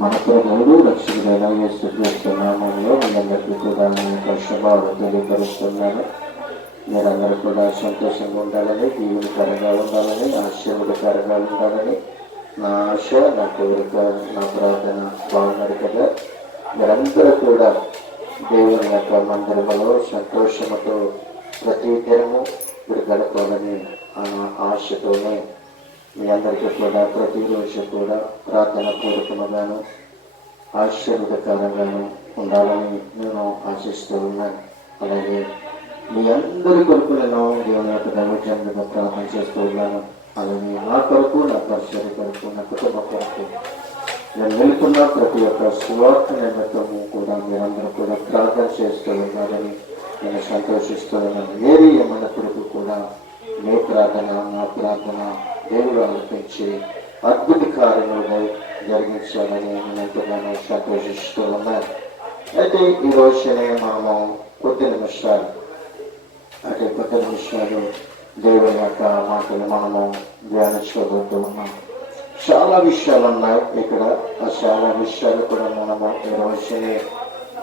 మన ప్రభువుడు రక్షకుడైన యేసుక్రీస్తు నామములో మనందరికీ కూడా శుభాలు తెలియపరుస్తున్నాను. మీరందరూ కూడా సంతోషంగా ఉండాలని, దీవునికరంగా ఉండాలని, ఆశీర్వాదకరంగా ఉండాలని నా ఆశ, నా కోరిక, నా ప్రార్థన. బాగున్నారు కదా? మీరందరూ కూడా దేవుని యొక్క మందిరములో సంతోషముతో ప్రతి దినము మీరు గడపాలని ఆశతోనే మీ అందరికీ కూడా ప్రతిరోజు కూడా ప్రార్థన పూర్వకముగాను ఆశీర్వాదకరంగాను ఉండాలని నేను ఆశిస్తూ ఉన్నాను. అలాగే మీ అందరి కొరకు నేను దేవుని యొక్క దైవజనుడిగా ప్రార్థన చేస్తూ ఉన్నాను. అలాగే నా కొరకు, నా పరిచర్య కొరకు, నా కుటుంబ కొరకు నేను వెళ్తున్న ప్రతి ఒక్క సువార్త నిమిత్తము కూడా మీరందరూ కూడా ప్రార్థన చేస్తూ ఉన్నారని నేను సంతోషిస్తూ ఉన్నాను. ఏది ఏమైనప్పటికీ కూడా మీ ప్రార్థన, నా ప్రార్థన దేవుడు ఆలకించి అద్భుత కార్యములు జరిగించాలని నేను ఎంతగానో సంతోషిస్తూ ఉన్నాను. అయితే ఈ రోజునే మనము కొద్ది నిమిషాలు దేవుని యొక్క మాటలు మనము ధ్యానించుకోబోతూ ఉన్నాం. చాలా విషయాలు ఉన్నాయి ఇక్కడ. ఆ చాలా విషయాలు కూడా మనము ఈ రోజునే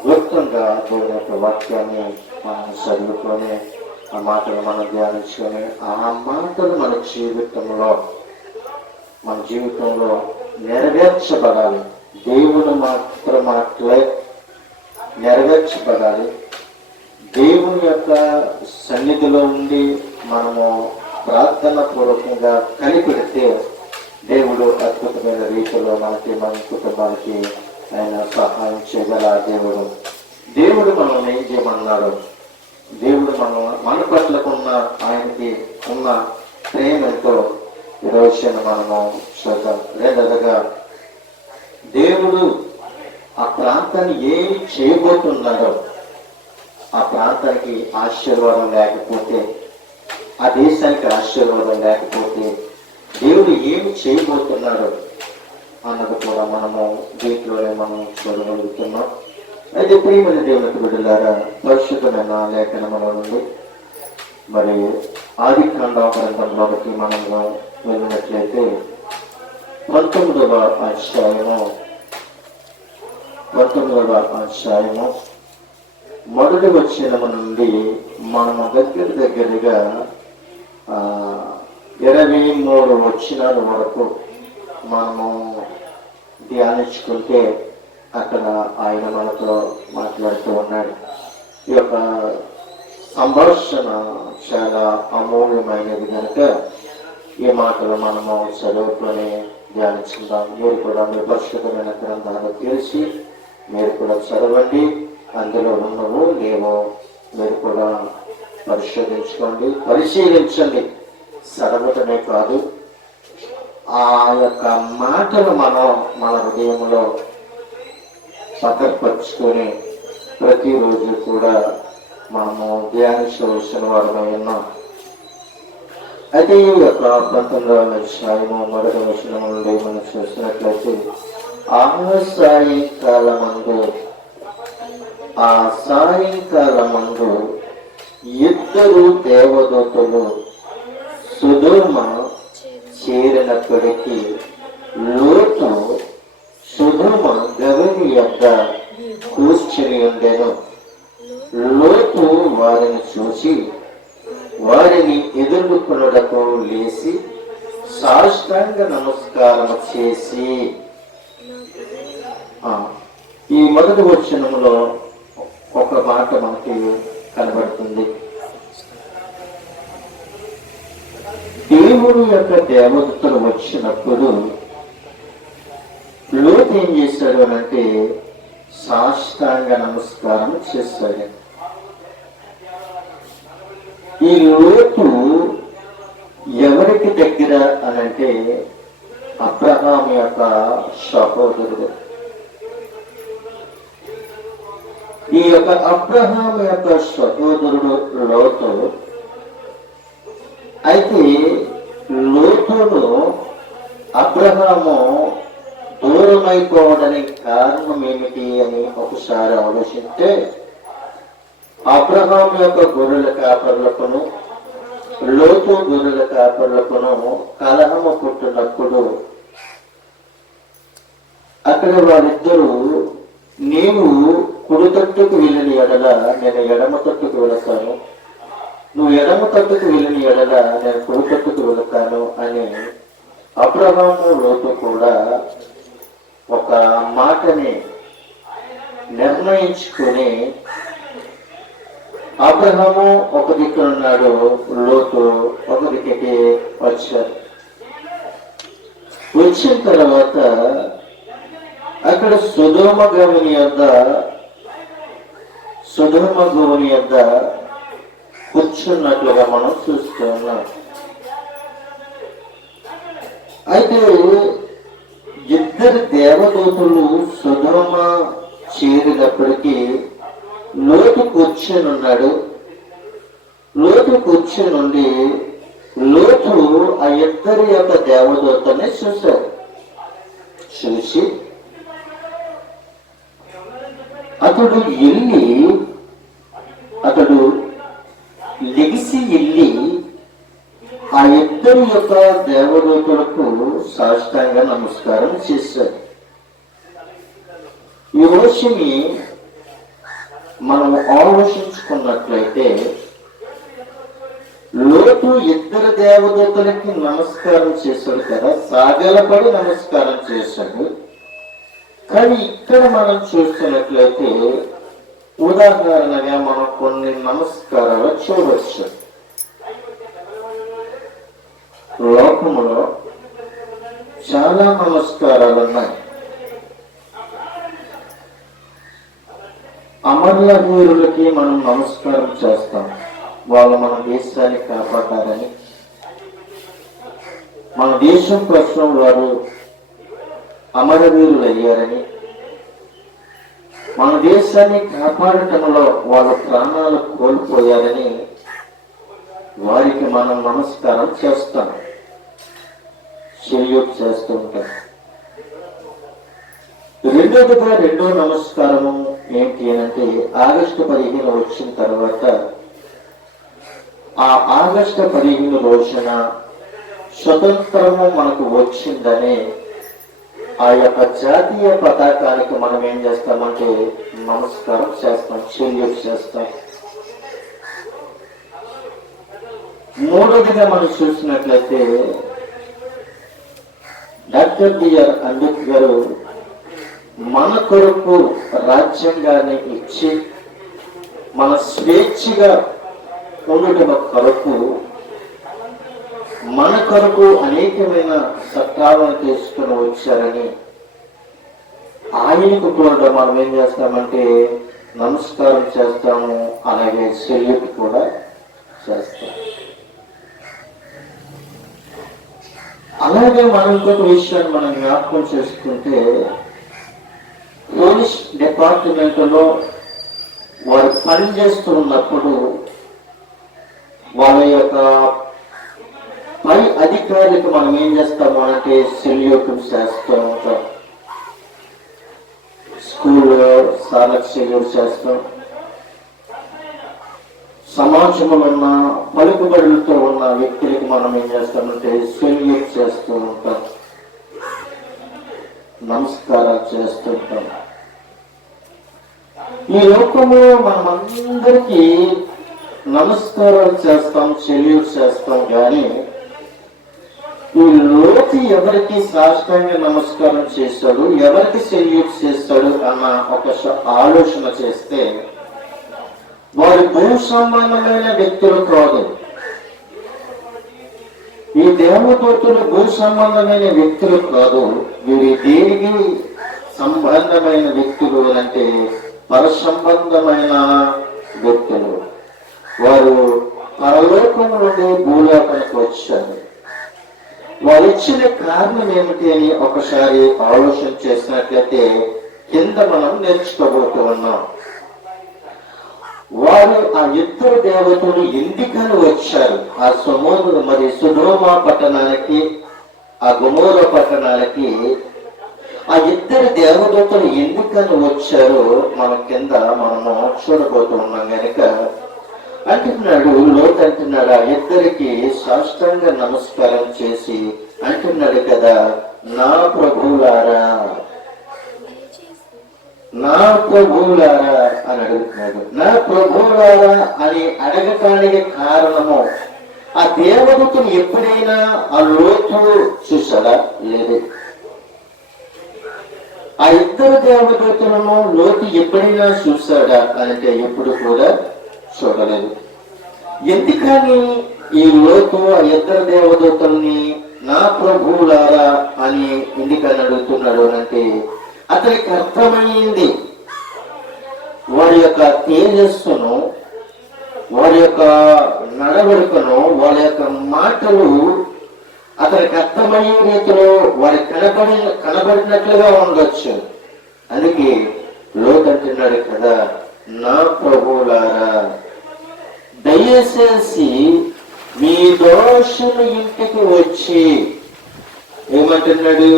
గుర్తంగా దేవుని యొక్క వాక్యాన్ని మనం చదువుకొని ఆ మాటలు మనం ధ్యానించుకొని ఆ మాటలు మన జీవితంలో నెరవేర్చబడాలి. దేవుడు మాటలే నెరవేర్చబడాలి. దేవుని యొక్క సన్నిధిలో ఉండి మనము ప్రార్థన పూర్వకంగా కనిపెడితే దేవుడు అద్భుతమైన రీతిలో మన కుటుంబానికి ఆయన సహాయం చేయగల దేవుడు మనం ఏం చేయమన్నాడు? దేవుడు మన పట్లకున్న ఆయనకి ఉన్న ప్రేమతో ఈరోజు మనము చూద్దాం. రెండవగా దేవుడు ఆ ప్రాంతాన్ని ఏమి చేయబోతున్నాడో, ఆ ప్రాంతానికి ఆశీర్వాదం లేకపోతే, ఆ దేశానికి ఆశీర్వాదం లేకపోతే దేవుడు ఏమి చేయబోతున్నాడో అన్నది కూడా మనము దీంట్లోనే మనం చూడగలుగుతున్నాం. అయితే ప్రియమైన దేవుని బిడ్డలారా, పరిశుద్ధమైన లేఖనముల నుండి మరి ఆదికాండ గ్రంథంలోకి మనము వెళ్ళినట్లయితే 19వ అధ్యాయము మొదటి వచనము నుండి మనము దగ్గరగా 23 వచనాల వరకు మనము ధ్యానించుకుంటే అక్కడ ఆయన మనతో మాట్లాడుతూ ఉన్నాడు. ఈ యొక్క సంభాషణ చాలా అమూల్యమైనది కనుక ఈ మాటలు మనము చదువుకొని ధ్యానించుకుందాం. మీరు కూడా మీ పరిశుద్ధమైన గ్రంథాలు తెలిసి మీరు కూడా చదవండి. అందులో ఉన్నవు లేవో మీరు కూడా పరిశీలించండి. చదవటమే కాదు, ఆ యొక్క మాటలు మన హృదయంలో భద్రపరుచుకొని ప్రతిరోజు కూడా మనము ధ్యానించవలసిన వారమై ఉన్నాం. అయితే ఈ యొక్క 19వ అధ్యాయము మొదటి వచనం నుండి మనం చూసినట్లయితే ఆ సాయంకాలమందు ఇద్దరు దేవదూతలు సుధుమ చేరినప్పటికీ లోతు సుధుమ గవిని యొక్క కూర్చుని ఉండెను. లోతు వారిని చూసి వారిని ఎదుర్కొనుటకు లేచి సాష్టాంగ నమస్కారం చేసి, ఈ మొదటి వచనంలో ఒక మాట మనకి కనబడుతుంది. దేవుని యొక్క దేవదూతలు వచ్చినప్పుడు లోతు ఏం చేశాడు అనంటే సాష్టాంగ నమస్కారం చేస్తాడు. ఈ లోతు ఎవరికి దగ్గర అనంటే అబ్రహాము యొక్క సహోదరుడు. ఈ యొక్క అబ్రహాము యొక్క సహోదరుడు లోతు. అయితే లోతును అబ్రహాము దూరమైపోవడానికి కారణం ఏమిటి అని ఒకసారి ఆలోచిస్తే, అబ్రహాము యొక్క గొర్రెల కాపర్లకును లోతు గొర్రెల కాపర్లకును కలహము పుట్టినప్పుడు అక్కడ అక్కడ వాళ్ళిద్దరూ, నీవు కుడి తట్టుకు వెళ్ళిన ఎడల నేను ఎడమ తట్టుకు వెళతాను, నువ్వు ఎడమ తట్టుకు వెళ్ళిన ఎడల నేను కుడి తట్టుకు వెళతాను అని అబ్రహాము లోతు కూడా ఒక మాటని నిర్ణయించుకొని, అబ్రహాము ఒక దిక్కున ఉన్నాడు, లోతు ఒక దిక్కుకి వచ్చారు. వచ్చిన తర్వాత అక్కడ సొదొమ గోమొర యొద్ద కూర్చున్నట్లుగా మనం చూస్తూ ఉన్నాం. అయితే ఇద్దరు దేవదూతలు సొదొమ చేరినప్పటికీ లోతు కూర్చొని ఉన్నాడు. లోతు కూర్చొని ఉండి లోతు ఆ ఇద్దరి యొక్క దేవదూతని చూశాడు. చూసి అతడు లెగిసి వెళ్ళి ఆ ఇద్దరి యొక్క దేవదూతలకు సాష్టాంగ నమస్కారం చేశాడు. ఈ రోజుని మనం ఆలోచించుకున్నట్లయితే లోతు ఇద్దరు దేవదూతలకి నమస్కారం చేశాడు కదా, సాగలపడి నమస్కారం చేశాడు. కానీ ఇక్కడ మనం చూస్తున్నట్లయితే ఉదాహరణగా మనం కొన్ని నమస్కారాలు చూడవచ్చు. లోకములో చాలా నమస్కారాలు ఉన్నాయి. అమరుల వీరులకి మనం నమస్కారం చేస్తాం, వాళ్ళు మన దేశాన్ని కాపాడారని, మన దేశం కోసం వారు అమరవీరులు అయ్యారని, మన దేశాన్ని కాపాడటంలో వాళ్ళ ప్రాణాలు కోల్పోయారని వారికి మనం నమస్కారం చేస్తాం, సెల్యూట్ చేస్తూ ఉంటాం. రెండో నమస్కారము ఏంటి అంటే, ఆగస్టు 15 వచ్చిన తర్వాత ఆ ఆగస్టు 15 రోజున స్వతంత్రము మనకు వచ్చిందని ఆ యొక్క జాతీయ పతాకానికి మనం ఏం చేస్తామంటే నమస్కారం చేస్తాం, సెల్యూట్ చేస్తాం. మూడవదిగా మనం చూసినట్లయితే డాక్టర్ బిఆర్ అంబేద్కర్ మన కొరకు రాజ్యాంగాన్ని ఇచ్చి మన స్వేచ్ఛగా ఉండటం కొరకు, మన కొరకు అనేకమైన చట్టాలను తీసుకుని వచ్చారని ఆయనకు కూడా మనం ఏం చేస్తామంటే నమస్కారం చేస్తాము, అలాగే సెల్యూట్ కూడా చేస్తాం. అలాగే మనం ఇంకొక విషయాన్ని మనం జ్ఞాపకం చేసుకుంటే, పోలీస్ డిపార్ట్మెంట్లో వారు పనిచేస్తూ ఉన్నప్పుడు వాళ్ళ యొక్క పై అధికారులకు మనం ఏం చేస్తాము అంటే సెల్యూట్ చేస్తూ ఉంటాం. స్కూల్లో సార్లకు సెల్యూట్ చేస్తాం. సమాజంలో ఉన్న పలుకుబడులతో ఉన్న వ్యక్తులకి మనం ఏం చేస్తామంటే సెల్యూట్ చేస్తూ ఉంటాం, నమస్కారాలు చేస్తుంటాం. ఈ లోకంలో మనం అందరికీ నమస్కారాలు చేస్తాం, సెల్యూట్ చేస్తాం. కానీ ఈ లోతు ఎవరికి సాష్టాంగ నమస్కారం చేస్తాడు, ఎవరికి సెల్యూట్ చేస్తాడు అన్న ఒక ఆలోచన చేస్తే, వారి భూ సంబంధమైన వ్యక్తులు కాదు. ఈ దేవదూతలు భూ సంబంధమైన వ్యక్తులు కాదు. వీరి దేనికి సంబంధమైన వ్యక్తులు అంటే పర సంబంధమైన వ్యక్తులు. వారు పరలోకం నుండి భూలోకానికి వచ్చారు. వారు ఇచ్చిన కారణం ఏమిటి అని ఒకసారి ఆలోచన చేసినట్లయితే కింద మనం నేర్చుకోబోతూ ఉన్నాం. వారు ఆ ఇద్దరు దేవతలు ఎందుకని వచ్చారు, ఆ సొదొమ పట్టణానికి, ఆ గొమొర పట్టణానికి ఆ ఇద్దరు దేవదూతలు ఎందుకని వచ్చారో మన కింద మనము చూడబోతూ ఉన్నాం. కనుక అంటున్నాడు, లోతు అంటున్నాడు, ఆ ఇద్దరికి సాష్టాంగ నమస్కారం చేసి అంటున్నాడు కదా, నా ప్రభువులారా, నా ప్రభువులారా అని అడుగుతున్నాడు. నా ప్రభువులారా అని అడగటానికి కారణము, ఆ దేవదూతను ఎప్పుడైనా ఆ లోతు చూసాడా? లేదు. ఆ ఇద్దరు దేవదూతలను లోతు ఎప్పుడైనా చూశాడా అంటే ఎప్పుడు కూడా చూడలేదు. ఎందుకని ఈ లోతు ఆ ఇద్దరు దేవదూతల్ని నా ప్రభువులారా అని ఎందుకని అడుగుతున్నాడు అంటే, అతనికి అర్థమైంది వారి యొక్క తేజస్సును, వారి యొక్క నడవడికను, వాళ్ళ యొక్క మాటలు అతనికి అర్థమయ్యే రీతిలో వారి కనబడినట్లుగా ఉండొచ్చు. అందుకే లోతు అంటున్నాడు కదా, నా ప్రభువులారా దయచేసి మీ దోషుల ఇంటికి వచ్చి, ఏమంటున్నాడు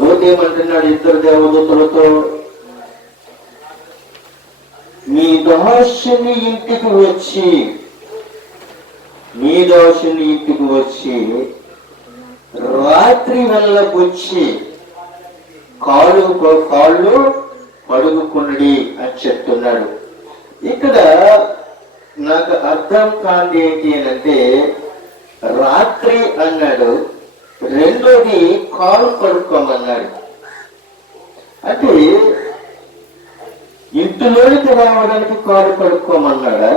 లోతు? ఏమంటున్నాడు ఇద్దరు దేవదూతలతో? మీ దోషుని ఇంటికి వచ్చి, మీ దోషుని ఇంటికి వచ్చి రాత్రి వెళ్ళకొచ్చి కాళ్ళు పడుకుని అని చెప్తున్నాడు. ఇక్కడ నాకు అర్థం కాంది ఏంటి అంటే, రాత్రి అన్నాడు, రెండోది కాలు పడుకోమన్నాడు. అంటే ఇంటిలోనికి రావడానికి కాలు పడుకోమన్నాడా?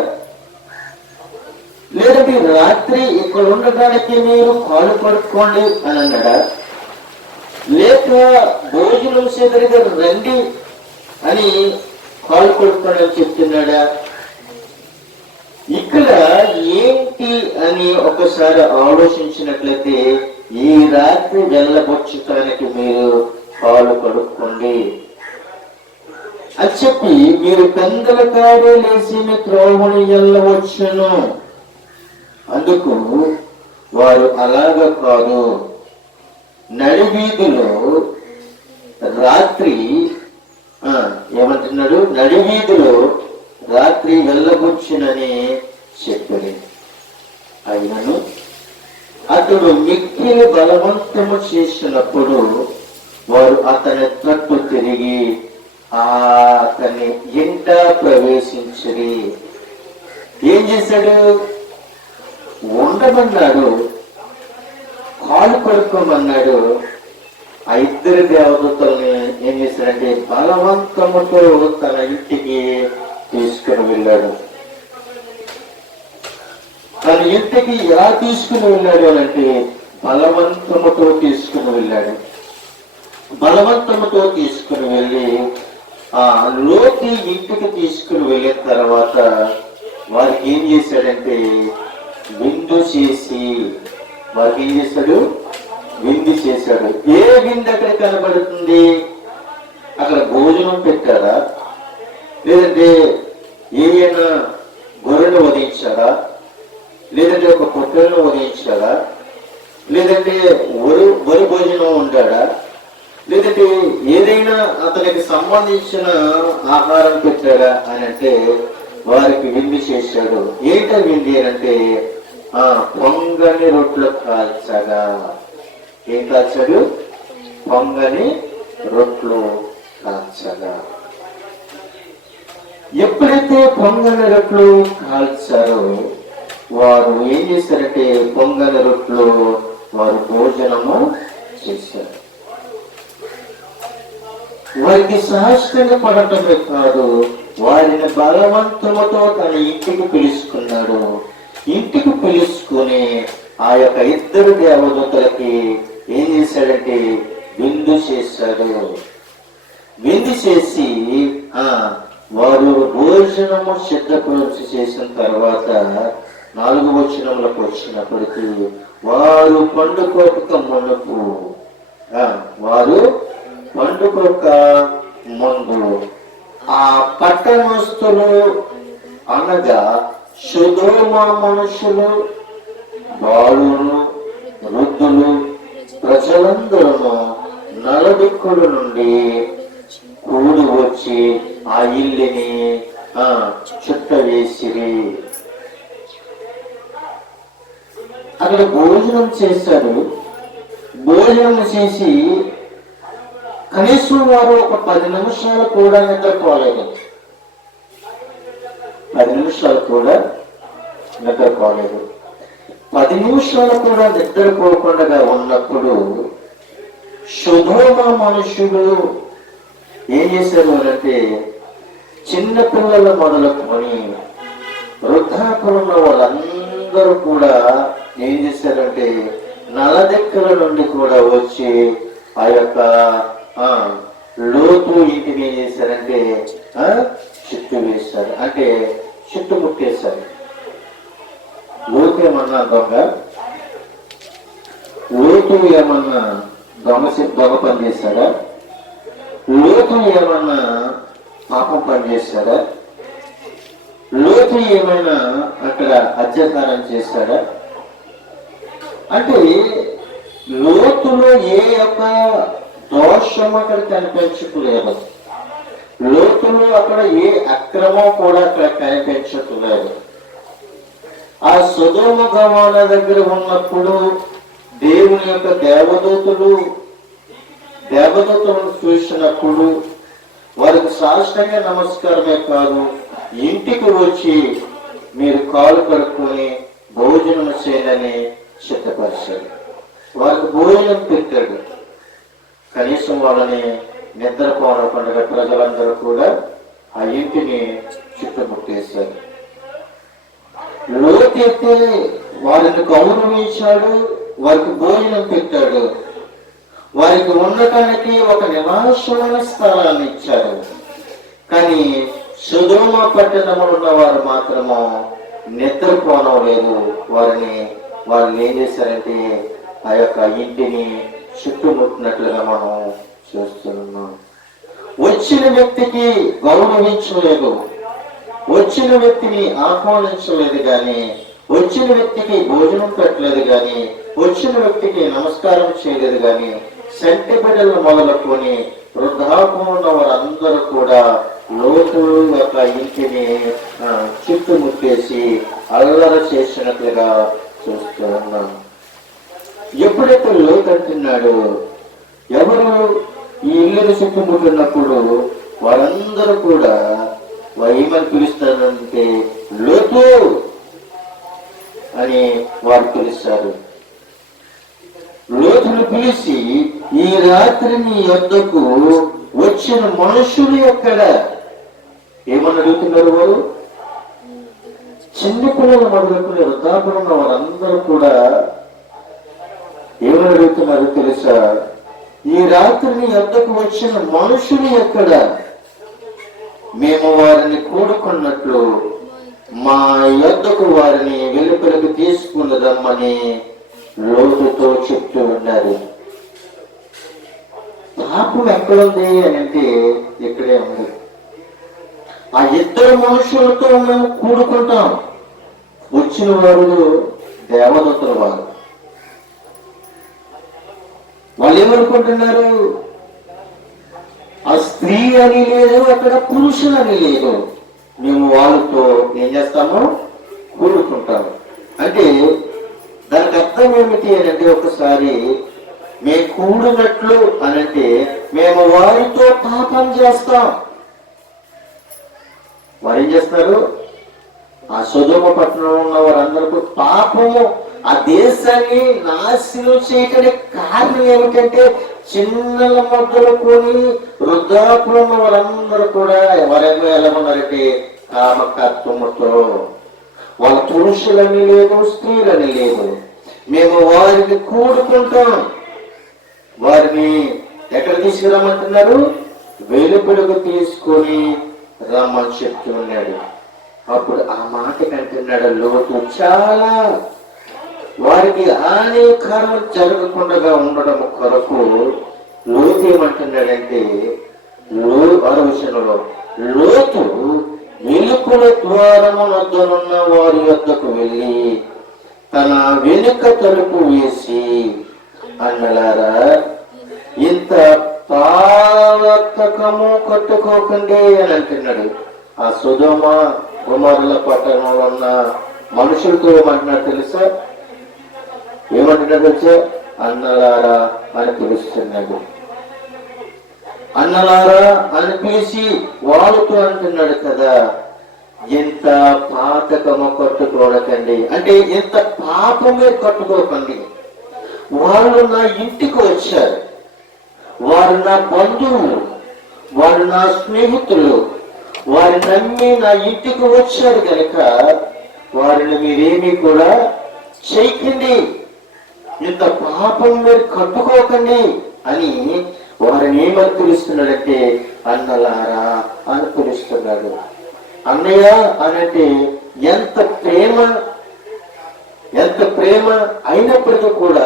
లేదంటే రాత్రి ఇక్కడ ఉండడానికి మీరు కాలు పడుకోండి అని అన్నాడా? లేక భోజనం సేదరిగా రండి అని కాలు పడుకోండి అని చెప్తున్నాడా? ఇక్కడ ఏంటి అని ఒకసారి ఆలోచించినట్లయితే, ఈ రాత్రి వెళ్ళబొచ్చటానికి మీరు కాలు కడుక్కోండి అని చెప్పి మీరు పెందల కాడే లేచి మీ త్రోవని వెళ్ళవచ్చును. అందుకు వారు అలాగా కాదు, నడివీధిలో రాత్రి ఏమంటున్నాడు? నడివీధిలో రాత్రి వెళ్ళబుచ్చునని చెప్పాడు. అయినను అతడు మిక్కిలి బలవంతము చేసినప్పుడు వారు అతని తట్టు తిరిగి అతని ఇంట ప్రవేశించరి. ఏం చేశాడు? ఉండమన్నాడు, కాలు పడుకోమన్నాడు. ఆ ఇద్దరు దేవదూతల్ని ఏం చేశాడంటే బలవంతముతో తన ఇంటికి తీసుకుని వెళ్ళాడు. తన ఇంటికి ఎలా తీసుకుని వెళ్ళాడు అంటే బలవంతముతో తీసుకుని వెళ్ళాడు. బలవంతముతో తీసుకుని వెళ్ళి ఆ లోకి ఇంటికి తీసుకుని వెళ్ళిన తర్వాత వారికి ఏం చేశాడంటే విందు చేసి, వారికి ఏం చేశాడు? విందు చేశాడు. ఏ విందు అక్కడ కనబడుతుంది? అక్కడ భోజనం పెట్టారా? లేదంటే ఏమైనా గొర్రెను వధించారా? లేదంటే ఒక పొట్టలను వధించారా? లేదంటే వరి భోజనం ఉండాడా? లేదంటే ఏదైనా అతనికి సంబంధించిన ఆహారం పెట్టాడా అని అంటే వారికి విందు చేశాడు. ఏంట విందు అంటే పొంగని రొట్టెలు కాల్చగా. ఏం కాల్చాడు? పొంగని రొట్టెలు కాల్చగా. ఎప్పుడైతే పొంగని రొట్టెలు కాల్చారో వారు ఏం చేశారంటే పొంగని రొట్టెలు వారు భోజనము చేశారు. వారికి సాష్టాంగ పడటమే కాదు, వారిని బలవంతముతో తన ఇంటికి పిలుచుకున్నాడు. ఇంటికి పిలుచుకుని ఆ యొక్క ఇద్దరు దేవదూతలకి ఏం చేశాడంటే విందు చేశాడు. విందు చేసి వారు భోజనము సిద్ధపరిచి చేసిన తర్వాత 4వ వచనంలోకి వచ్చినప్పటికీ వారు పండుకోక మునుపు ఆ పట్టణస్తులు అనగా సొదొమ మనుషులు, బాలురు, వృద్ధులు, ప్రజలందరూ నలుదిక్కుల నుండి కూడి వచ్చి ఆ ఇల్లుని చుట్ట వేసిరి. అక్కడ భోజనం చేశారు. భోజనం చేసి కనీసం వారు ఒక 10 నిమిషాలు కూడా నిద్రపోలేదు. 10 నిమిషాలు కూడా నిద్రపోలేదు. 10 నిమిషాలు కూడా నిద్రపోకుండా ఉన్నప్పుడు సొదొమ మనుషులు ఏం చేశారు అంటే, చిన్న పిల్లలు మొదలుకొని వృద్ధాపులున్న వాళ్ళందరూ కూడా ఏం చేశారంటే నల దగ్గర నుండి కూడా వచ్చి ఆ యొక్క లోతు ఇంటిని ఏం చేశారంటే చుట్టూ వేశారు, అంటే చుట్టుముట్టేశారు. లోతు ఏమన్నా దొంగ? లోతు ఏమన్నా దొంగ పని చేశాడా? లోతు ఏమన్నా పాపం పని చేశాడా? లోతు ఏమైనా అక్కడ అత్యాచారం చేశాడా? అంటే లోతులో ఏ యొక్క దోషం అక్కడ కనిపించట్లేదు. లోతులో అక్కడ ఏ అక్రమం కూడా అక్కడ కనిపించట్లేదు. ఆ సొదొమ గొమొర్ర దగ్గర ఉన్నప్పుడు దేవుని యొక్క దేవదూతలను చూసినప్పుడు వారికి సాష్టాంగ నమస్కారమే కాదు, ఇంటికి వచ్చి మీరు కాలు కడుక్కొని భోజనం చేయాలని సిద్ధపరిచాడు. వారికి భోజనం పెట్టాడు. కనీసం వాళ్ళని నిద్రపోవకుండా ప్రజలందరూ కూడా ఆ ఇంటిని చుట్టుముట్టేశారు. లోతైతే వారిని గౌరవించాడు, వారికి భోజనం పెట్టాడు, వారికి ఉండటానికి ఒక నివాసమైన స్థలాన్ని ఇచ్చాడు. కానీ సొదొమ పట్టణంలో ఉన్న వారు మాత్రము నిద్రపోవడం లేదు. వాళ్ళు ఏం చేశారంటే ఆ యొక్క ఇంటిని చుట్టుముట్టినట్లుగా మనం చూస్తున్నాం. వచ్చిన వ్యక్తికి గౌరవించలేదు, వచ్చిన వ్యక్తిని ఆహ్వానించలేదు, కానీ వచ్చిన వ్యక్తికి భోజనం పెట్టలేదు, కానీ వచ్చిన వ్యక్తికి నమస్కారం చేయలేదు, కానీ సంటి బిడ్డలను మొదలుకొని వృద్ధాపం ఉన్న వారందరూ కూడా లోతు యొక్క ఇంటిని చుట్టుముట్టేసి అల్లరి చేసినట్లుగా చూస్తూ ఉన్నాం. ఎప్పుడైతే లోతు అంటున్నాడు, ఎవరు ఈ ఇల్లుని చుట్టుముట్టినప్పుడు వారందరూ కూడా ఏమని పిలుస్తారంటే లోతు అని వారు పిలుస్తారు. లోతును పిలిచి ఈ రాత్రి నీ యొద్దకు వచ్చిన మనుషులు ఎక్కడ? ఏమని అడుగుతున్నారు వారు? చిన్న పిల్లలు మొదలుకుని వృద్ధాపులున్న వారందరూ కూడా ఏమని అడుగుతున్నారు తెలుసా? ఈ రాత్రి నీ యొద్దకు వచ్చిన మనుషులు ఎక్కడ? మేము వారిని కూడుకున్నట్లు మా యొద్దకు వారిని వెలుపలకు తీసుకుని రమ్మని లోతుతో చెప్తూ ఉన్నారు. పాపం ఎక్కడుంది అని అంటే ఇక్కడే ఉంది. ఆ ఇద్దరు మనుషులతో మేము కూడుకుంటాం. వచ్చిన వారు దేవదూతల వారు. వాళ్ళు ఏమనుకుంటున్నారు? ఆ స్త్రీ అని లేదు, అక్కడ పురుషులు అని లేదు, మేము వాళ్ళతో ఏం చేస్తాము? కూడుకుంటాము. అంటే దానికి అర్థం ఏమిటి అని అంటే, ఒకసారి మేము కూడినట్లు అనంటే మేము వారితో పాపం చేస్తాం. వారు ఏం చేస్తారు? ఆ సొదొమ పట్టణంలో ఉన్న వారందరూ పాపము, ఆ దేశాన్ని నాశనం చేయడానికి కారణం ఏమిటంటే చిన్నల మొదలుకొని వృద్ధాపులు ఉన్న వారందరూ కూడా ఎవరేమో ఎలా ఉన్నారంటే కామకత్వముతో, వాళ్ళ పురుషులని లేదు, స్త్రీలని లేదు, మేము వారిని కూడుకుంటాం. వారిని ఎక్కడ తీసుకురమ్మంటున్నారు? వెలుపలకు తీసుకొని రమ్మని చెప్తున్నాడు. అప్పుడు ఆ మాట కంటున్నాడు లోతు చాలా వారికి హానికరం జరగకుండా ఉండడం కొరకు లోతు ఏమంటున్నాడంటే, 6వ వచనంలో లోతు వెలుపల ద్వారము వద్దనున్న వారి వద్దకు వెళ్ళి తన వెనుక తలుపు వేసి, అన్నలారా ఇంత పాతకము కట్టుకోకండి అని అంటున్నాడు. ఆ సొదొమ గొమొర్ర పట్టణంలో ఉన్న మనుషులతో ఏమంటున్నాడు తెలుసా? ఏమంటున్నాడు తెలుసా? అన్నలారా అని పిలుస్తున్నాడు. అన్నలారా అని పిలిచి వాళ్ళతో అంటున్నాడు కదా, ఎంత పాతకము కట్టుకోవకండి, అంటే ఎంత పాపమే కట్టుకోకండి. వాళ్ళు నా ఇంటికి వచ్చారు, వారు నా బంధువులు, వారు నా స్నేహితులు, వారు నమ్మి నా ఇంటికి వచ్చారు కనుక వారిని మీరేమీ కూడా చేయకండి, ఇంత పాపం మీరు కట్టుకోకండి అని వారిని ఏమని పిలుస్తున్నాడంటే అన్నలారా అని పిలుస్తున్నాడు. అన్నయ్య అనంటే ఎంత ప్రేమ అయినప్పటికీ కూడా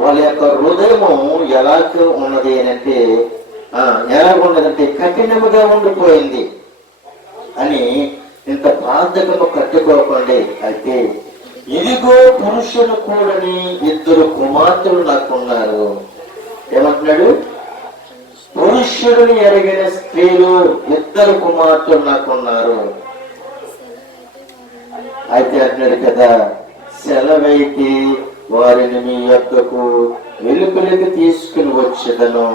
వాళ్ళ యొక్క హృదయము ఎలాగ ఉన్నది అనంటే ఎలాగున్నదంటే కఠినముగా ఉండిపోయింది అని, ఇంత బాధకము కట్టుకోకండి. అయితే ఇదిగో పురుషులు కూడని 2 కుమార్తెలు నాకున్నారు. ఏమంటున్నాడు? పురుషుడిని ఎరిగిన స్త్రీలు 2 కుమార్తెలు నాకున్నారు. అయితే అంటున్నాడు కదా, సెలవైతే వారిని మీ యొద్దకు వెలుపలికి తీసుకుని వచ్చేదను,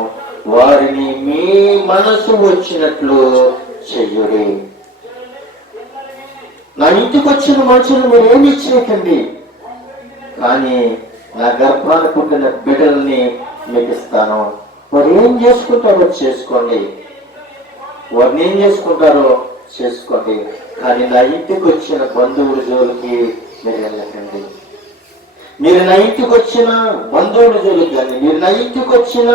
వారిని మీ మనసు వచ్చినట్లు చెయ్యుడి. నా ఇంటికి వచ్చిన మనుషులు మీరేమి చేయకండి, కానీ నా గర్భాన్ని పుట్టిన బిడ్డల్ని మీకు ఇస్తాను, వారు ఏం చేసుకుంటారో చేసుకోండి, వారిని ఏం చేసుకుంటారో చేసుకోండి, కానీ నా ఇంటికి వచ్చిన బంధువుల జోలికి మీరు వెళ్ళకండి. మీరు నా ఇంటికి వచ్చిన బంధువుల జోలికి కానీ, మీరు నా ఇంటికి వచ్చిన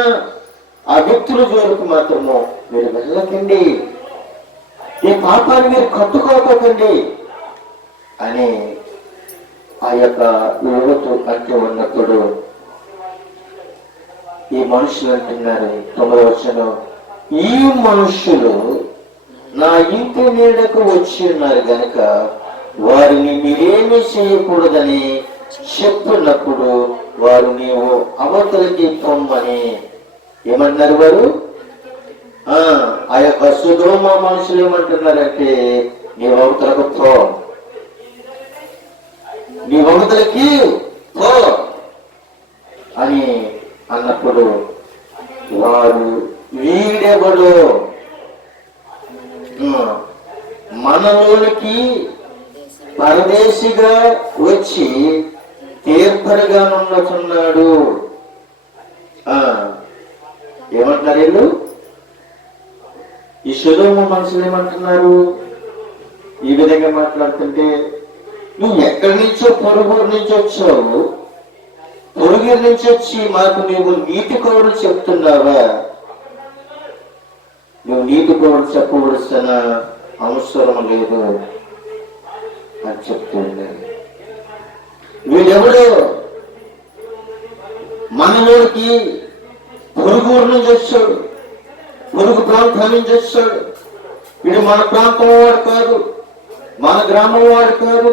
ఆ వ్యక్తుల జోలికి మాత్రము మీరు వెళ్ళకండి, ఈ పాపాన్ని మీరు కట్టుకోకండి అని ఆ యొక్క యువత అంటే ఉన్నప్పుడు ఈ మనుషులు అంటున్నారు 9వ వచనం, ఈ మనుషులు నా ఇంటి నీడకు వచ్చి ఉన్నారు గనుక వారిని మీరేమీ చేయకూడదని చెప్పున్నప్పుడు వారు నీవు అవతలికి పొమ్మని ఏమన్నారు వారు? ఆ యొక్క సొదొమ మనుషులు ఏమంటున్నారంటే నీవు అవతలకు పో, నీ అవతలకి పో అని అన్నప్పుడు వారు వీడెవడు మనలోనికి పరదేశిగా వచ్చి తీర్పరగా నుండుతున్నాడు. ఏమంటున్నారు వీళ్ళు? ఈ సొదొమ మనుషులు ఏమంటున్నారు? ఈ విధంగా మాట్లాడుతుంటే, నువ్వు ఎక్కడి నుంచో పొరుగురు నుంచి వచ్చావు, పొరుగురు నుంచి వచ్చి మాకు నువ్వు నీతి కౌరులు చెప్తున్నావా? నువ్వు నీతి కౌరులు చెప్పవలసిన అవసరం లేదు అని చెప్తున్నాడు. వీడెవడో మనలోకి పొరుగురు నుంచి వచ్చాడు, పొరుగు ప్రాంతం నుంచి వచ్చాడు. వీడు మన ప్రాంతం వాడు కాదు, మన గ్రామం వాడు కాదు,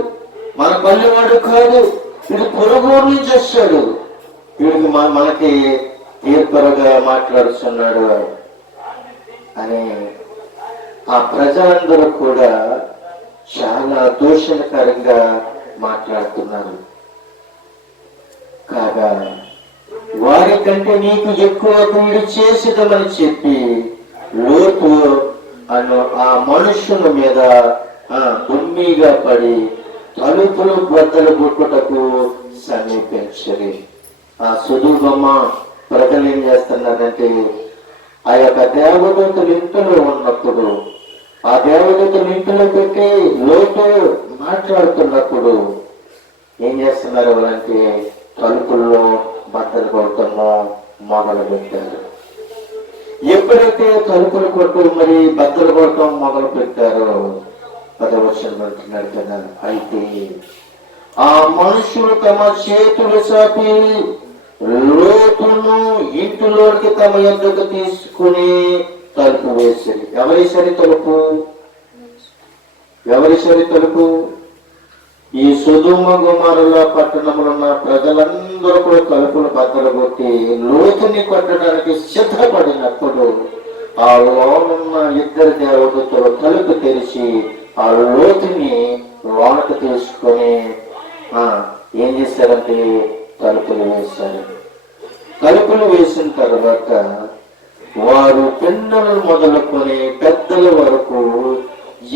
మన పల్లె వాడు కాదు, వీడు పొరుగురు నుంచి వచ్చాడు, వీడికి మనకి తీర్పరగా మాట్లాడుతున్నాడు అని ఆ ప్రజలందరూ కూడా చాలా దూషణకరంగా మాట్లాడుతున్నారు. కాగా వారికంటే నీకు ఎక్కువ వీడు చేసేదమని చెప్పి లోతు అను ఆ మనుషుల మీద దుమ్మిగా పడి తలుపులు బద్దలు కొట్టుటకు సమీపించరి. ఆ సొదొమ ప్రజలు ఏం చేస్తున్నారంటే ఆ యొక్క దేవదూతలు ఇంటిలో ఉన్నప్పుడు, ఆ దేవదూతలు ఇంటిలో పెట్టి లోతు మాట్లాడుతున్నప్పుడు ఏం చేస్తున్నారు అంటే తలుపుల్లో బద్దలు కొట్టడము మొదలు పెట్టారు. ఎప్పుడైతే తలుపులు కొట్టు మరి బద్దలు కొట్టడం మొదలు పెట్టారో 10వ వచనం అంటున్నారు కదా, అయితే ఆ మనుషులు తమ చేతులు చాపి లోతును ఇంటిలోకి తమ యొద్దకు తీసుకుని తలుపు వేసిరి. ఎవరి తలుపు? ఈ సొదొమ గొమొర్రా పట్టణంలో ఉన్న ప్రజలందరూ కూడా తలుపులు బద్దలు కొట్టి లోతుని కొట్టడానికి సిద్ధపడినప్పుడు ఆ లోనున్న 2 దేవదూతలు తలుపు తెరిచి ఆ లోతుని లోనకు తీసుకొని ఏం చేశారంటే తలుపులు వేశారు. తలుపులు వేసిన తర్వాత వారు చిన్నలు మొదలుకొని పెద్దల వరకు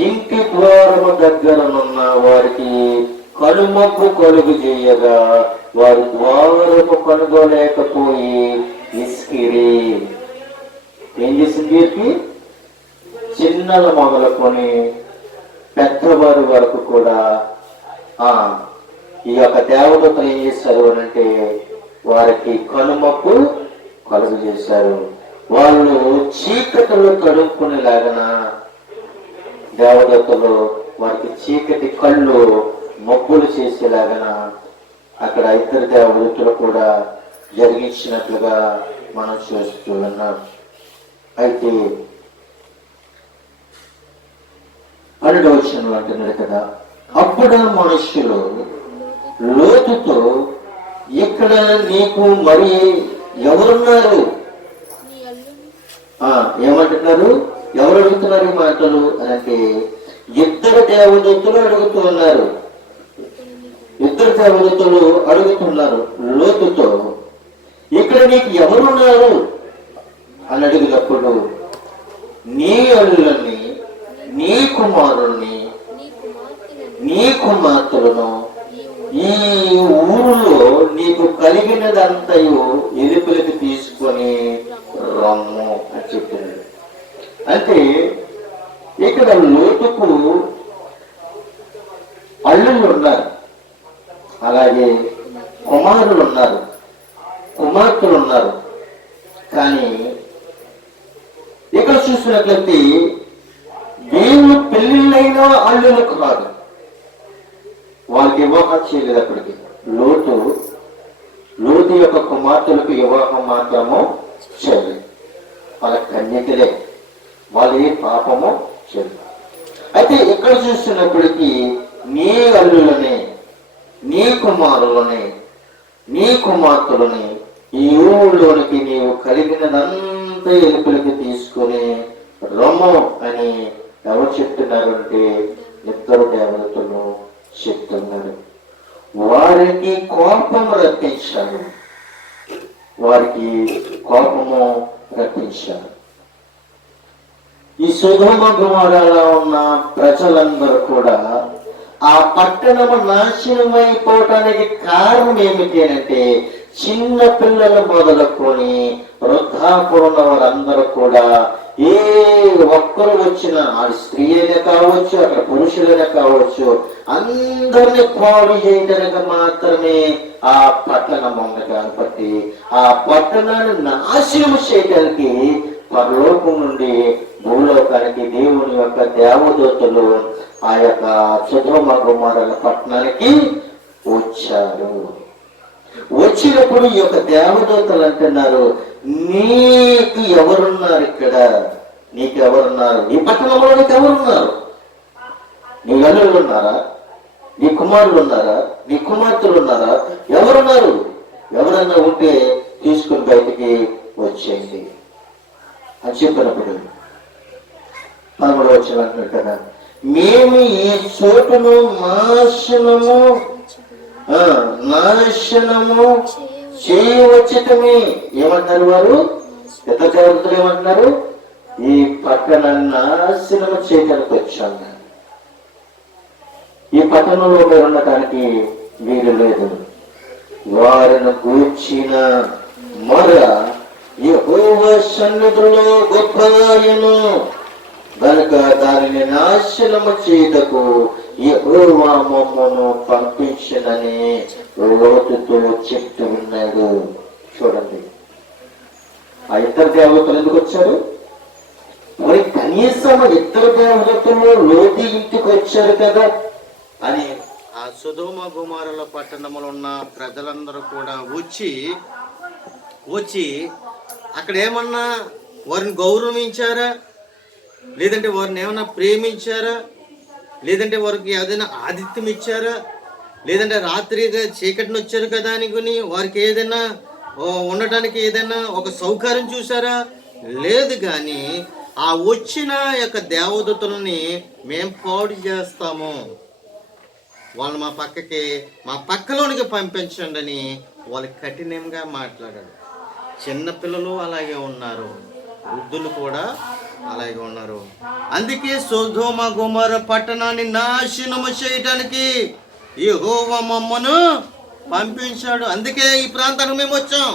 ఇంటి ద్వారము దగ్గరనున్న వారికి కనుమప్పు కలుగు చేయగా వారు ద్వారము కనుగొలేకపోయి ఇస్కిరి. ఏం చేసింది వీరికి? చిన్నలు మొదలుకొని పెద్దవారి వరకు కూడా ఈ యొక్క దేవదూతలు ఏం చేశారు అంటే వారికి కనుమప్పు కలుగు చేశారు. వాళ్ళు చీకటిలో కడుక్కునేలాగన దేవదూతలు వారికి చీకటి కళ్ళు మబ్బులు చేసేలాగన అక్కడ ఇద్దరు దేవదూతలు కూడా జరిగించినట్లుగా మనం చూస్తూ ఉన్నాం. అయితే 12వ వచనంలో అంటున్నాడు కదా, అప్పుడు మనుష్యులు లోతుతో, ఇక్కడ నీకు మరి ఎవరున్నారు? ఏమంటున్నారు? ఎవరు అడుగుతున్నారు ఈ మాటలు అంటే ఇద్దరు దేవదూతలు అడుగుతూ ఉన్నారు. ఇద్దరు దేవదూతలు అడుగుతున్నారు లోతుతో, ఇక్కడ నీకు ఎవరున్నారు అని అడిగినప్పుడు నీ అల్లులని, నీ కుమారుల్ని, నీ కుమార్తెలను ఈ ఊరిలో నీకు కలిగినదంతయు ఎలుకలకి తీసుకొని రమ్ము అని చెప్పినాడు. అంటే ఇక్కడ లోతుకు అల్లుళ్ళు ఉన్నారు, అలాగే కుమారులు ఉన్నారు, కుమార్తెలు ఉన్నారు. కానీ ఇక్కడ చూసినట్లయితే దేవుడు పెళ్లిళ్ళైన అల్లులకు కాదు, వాళ్ళకి వివాహం చేయలేదు. అక్కడికి లోతు యొక్క కుమార్తెలకు వివాహం మాత్రము చేయలేదు. వాళ్ళ కన్యకలే, వాళ్ళు ఏ పాపము చేయలేదు. అయితే ఇక్కడ చూస్తున్నప్పటికీ నీ అల్లులని, నీ కుమారులని, నీ కుమార్తెలని ఈ ఊళ్ళోనికి నీవు కలిగినదంతా ఎలుకలకి తీసుకొని రమ్ము అని ఎవరు చెప్తున్నారు అంటే ఇద్దరు దేవతలు చెప్తున్నారు. వారికి కోపము రప్పించారు, వారికి కోపము రప్పించారు. ఈ సొదొమ గొమొర్రాలో ఉన్న ప్రజలందరూ కూడా ఆ పట్టణము నాశనమైపోవటానికి కారణం ఏమిటి అంటే చిన్న పిల్లలు మొదలుకొని వృద్ధాపురం వారందరూ కూడా ఏ ఒక్కరు వచ్చినా, అది స్త్రీ అయినా కావచ్చు, అక్కడ పురుషులైనా కావచ్చు, అందరినీ పాడు చేయడానికి మాత్రమే ఆ పట్టణం ఉంది. కాబట్టి ఆ పట్టణాన్ని నాశనం చేయడానికి పరలోకం నుండి భూలోకానికి దేవుని యొక్క దేవదూతలు ఆ యొక్క సొదొమ గొమొర్రా పట్టణానికి వచ్చారు. వచ్చినప్పుడు ఈ యొక్క దేవదూతలు అంటున్నారు, నీకు ఎవరున్నారు? ఇక్కడ నీకు ఎవరున్నారు? నీ పట్టణంలో నీకు ఎవరున్నారు? నీ అల్లుళ్ళు ఉన్నారా? నీ కుమారులు ఉన్నారా? నీ కుమార్తెలు ఉన్నారా? ఎవరున్నారు? ఎవరన్నా ఉంటే తీసుకుని బయటికి వచ్చేయండి అని చెప్పినప్పుడు 13వ వచనం అంటున్నారు కదా, మేము ఈ చోటును నాశనము చేయవచ్చటమే. ఏమంటారు వారు? పెద్ద దేవతలు ఏమంటున్నారు? ఈ పట్టణాన్ని నాశనము చేయడానికి వచ్చాను, ఈ పట్టణంలో మీరు ఉండటానికి వీలు లేదు. వారిని గూర్చిన మొర యెహోవా సన్నిధిలో గొప్పగాను గనుక దానిని నాశనము చేయుటకు యెహోవా మమ్మను పంపించనని లోతుతో చెప్తూ ఉన్నాడు. చూడండి, ఆ ఇద్దరు దేవతలు ఎందుకు వచ్చారు? మరి కనీసం ఇద్దరు దేవతలు లోతు ఇంటికి వచ్చారు కదా అని ఆ సొదొమ గొమొర్రా పట్టణంలో ఉన్న ప్రజలందరూ కూడా వచ్చి అక్కడ ఏమన్నా వారిని గౌరవించారా? లేదంటే వారిని ఏమన్నా ప్రేమించారా? లేదంటే వారికి ఏదైనా ఆతిథ్యం ఇచ్చారా? లేదంటే రాత్రిగా చీకటిని వచ్చారు కదా అనుకుని వారికి ఏదైనా ఉండటానికి ఏదైనా ఒక సౌకర్యం చూసారా? లేదు. కానీ ఆ వచ్చిన యొక్క దేవదూతలని మేము పాడు చేస్తాము, వాళ్ళు మా పక్కలోనికి పంపించండి అని వాళ్ళు కఠినంగా మాట్లాడారు. చిన్నపిల్లలు అలాగే ఉన్నారు, వృద్ధులు కూడా అలాగే ఉన్నారు. అందుకే సొదొమ గొమొర పట్టణాన్ని నాశనము చేయడానికి యెహోవా మమ్మను పంపించాడు. అందుకే ఈ ప్రాంతానికి మేము వచ్చాం,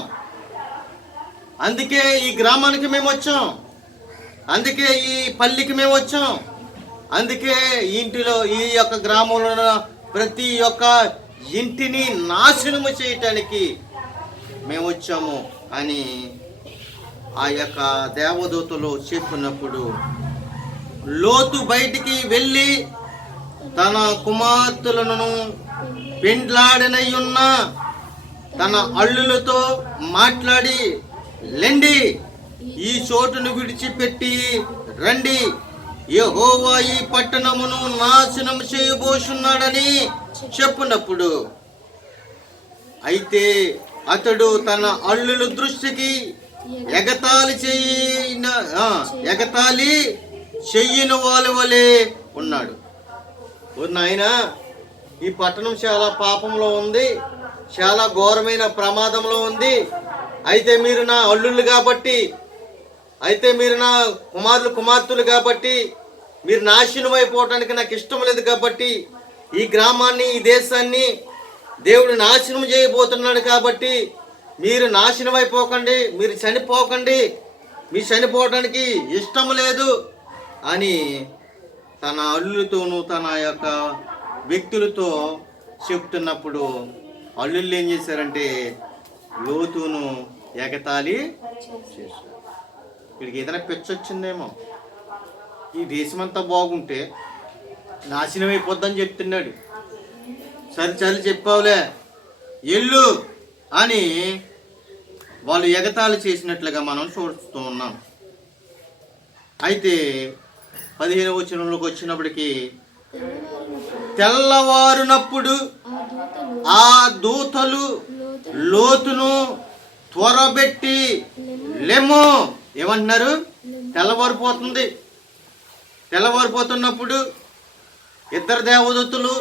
అందుకే ఈ గ్రామానికి మేము వచ్చాం, అందుకే ఈ పల్లికి మేము వచ్చాం, అందుకే ఇంటిలో ఈ యొక్క గ్రామంలో ఉన్న ప్రతి ఒక్క ఇంటిని నాశనము చేయటానికి మేము వచ్చాము అని ఆ యొక్క దేవదూతలు చెప్పినప్పుడు లోతు బయటికి వెళ్ళి తన కుమార్తెలను పెండ్లాడనయ్యున్న తన అల్లులతో మాట్లాడి, లెండి, ఈ చోటును విడిచిపెట్టి రండి, యెహోవా ఈ పట్టణమును నాశనం చేయబోతున్నాడని చెప్పినప్పుడు, అయితే అతడు తన అల్లుల దృష్టికి ఎగతాళి చెయ్యని వాళ్ళ వలె ఉన్నాడు. నాయనా, ఈ పట్టణం చాలా పాపంలో ఉంది, చాలా ఘోరమైన ప్రమాదంలో ఉంది. అయితే మీరు నా అల్లుళ్ళు కాబట్టి, అయితే మీరు నా కుమార్తెలు కాబట్టి, మీరు నాశనం అయిపోవటానికి నాకు ఇష్టం లేదు కాబట్టి, ఈ గ్రామాన్ని, ఈ దేశాన్ని దేవుడు నాశనం చేయబోతున్నాడు కాబట్టి మీరు నాశనం అయిపోకండి, మీరు చనిపోకండి, మీ చనిపోవటానికి ఇష్టం లేదు అని తన అల్లులతోనూ తన యొక్క వ్యక్తులతో చెప్తున్నప్పుడు అల్లుళ్ళు ఏం చేశారంటే లోతును ఎగతాళి చేశారు. వీడికి ఏదైనా పిచ్చొచ్చిందేమో, ఈ దేశమంతా బాగుంటే నాశనం అయిపోద్దని చెప్తున్నాడు. సరి చెప్పావులే, ఎల్లు అని వాళ్ళు ఎగతాళి చేసినట్లుగా మనం చూస్తూ ఉన్నాం. అయితే 15వ వచనంలోకి వచ్చినప్పటికీ, తెల్లవారునప్పుడు ఆ దూతలు లోతును త్వరబెట్టి లెమ్ము, ఏమంటున్నారు? తెల్లవారిపోతున్నప్పుడు ఇద్దరు దేవదూతలు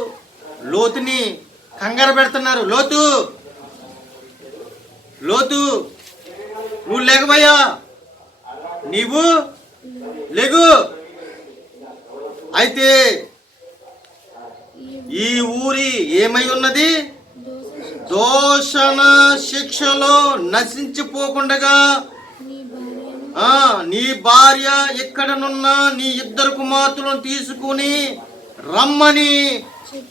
లోతుని కంగారు పెడుతున్నారు. లోతు నువ్వు లేకపోయా, నీవు లేగు. అయితే ఈ ఊరి ఏమై ఉన్నది? దోషణ శిక్షలో నశించిపోకుండా నీ భార్య ఎక్కడనున్న నీ ఇద్దరు కుమార్తెలను తీసుకుని రమ్మని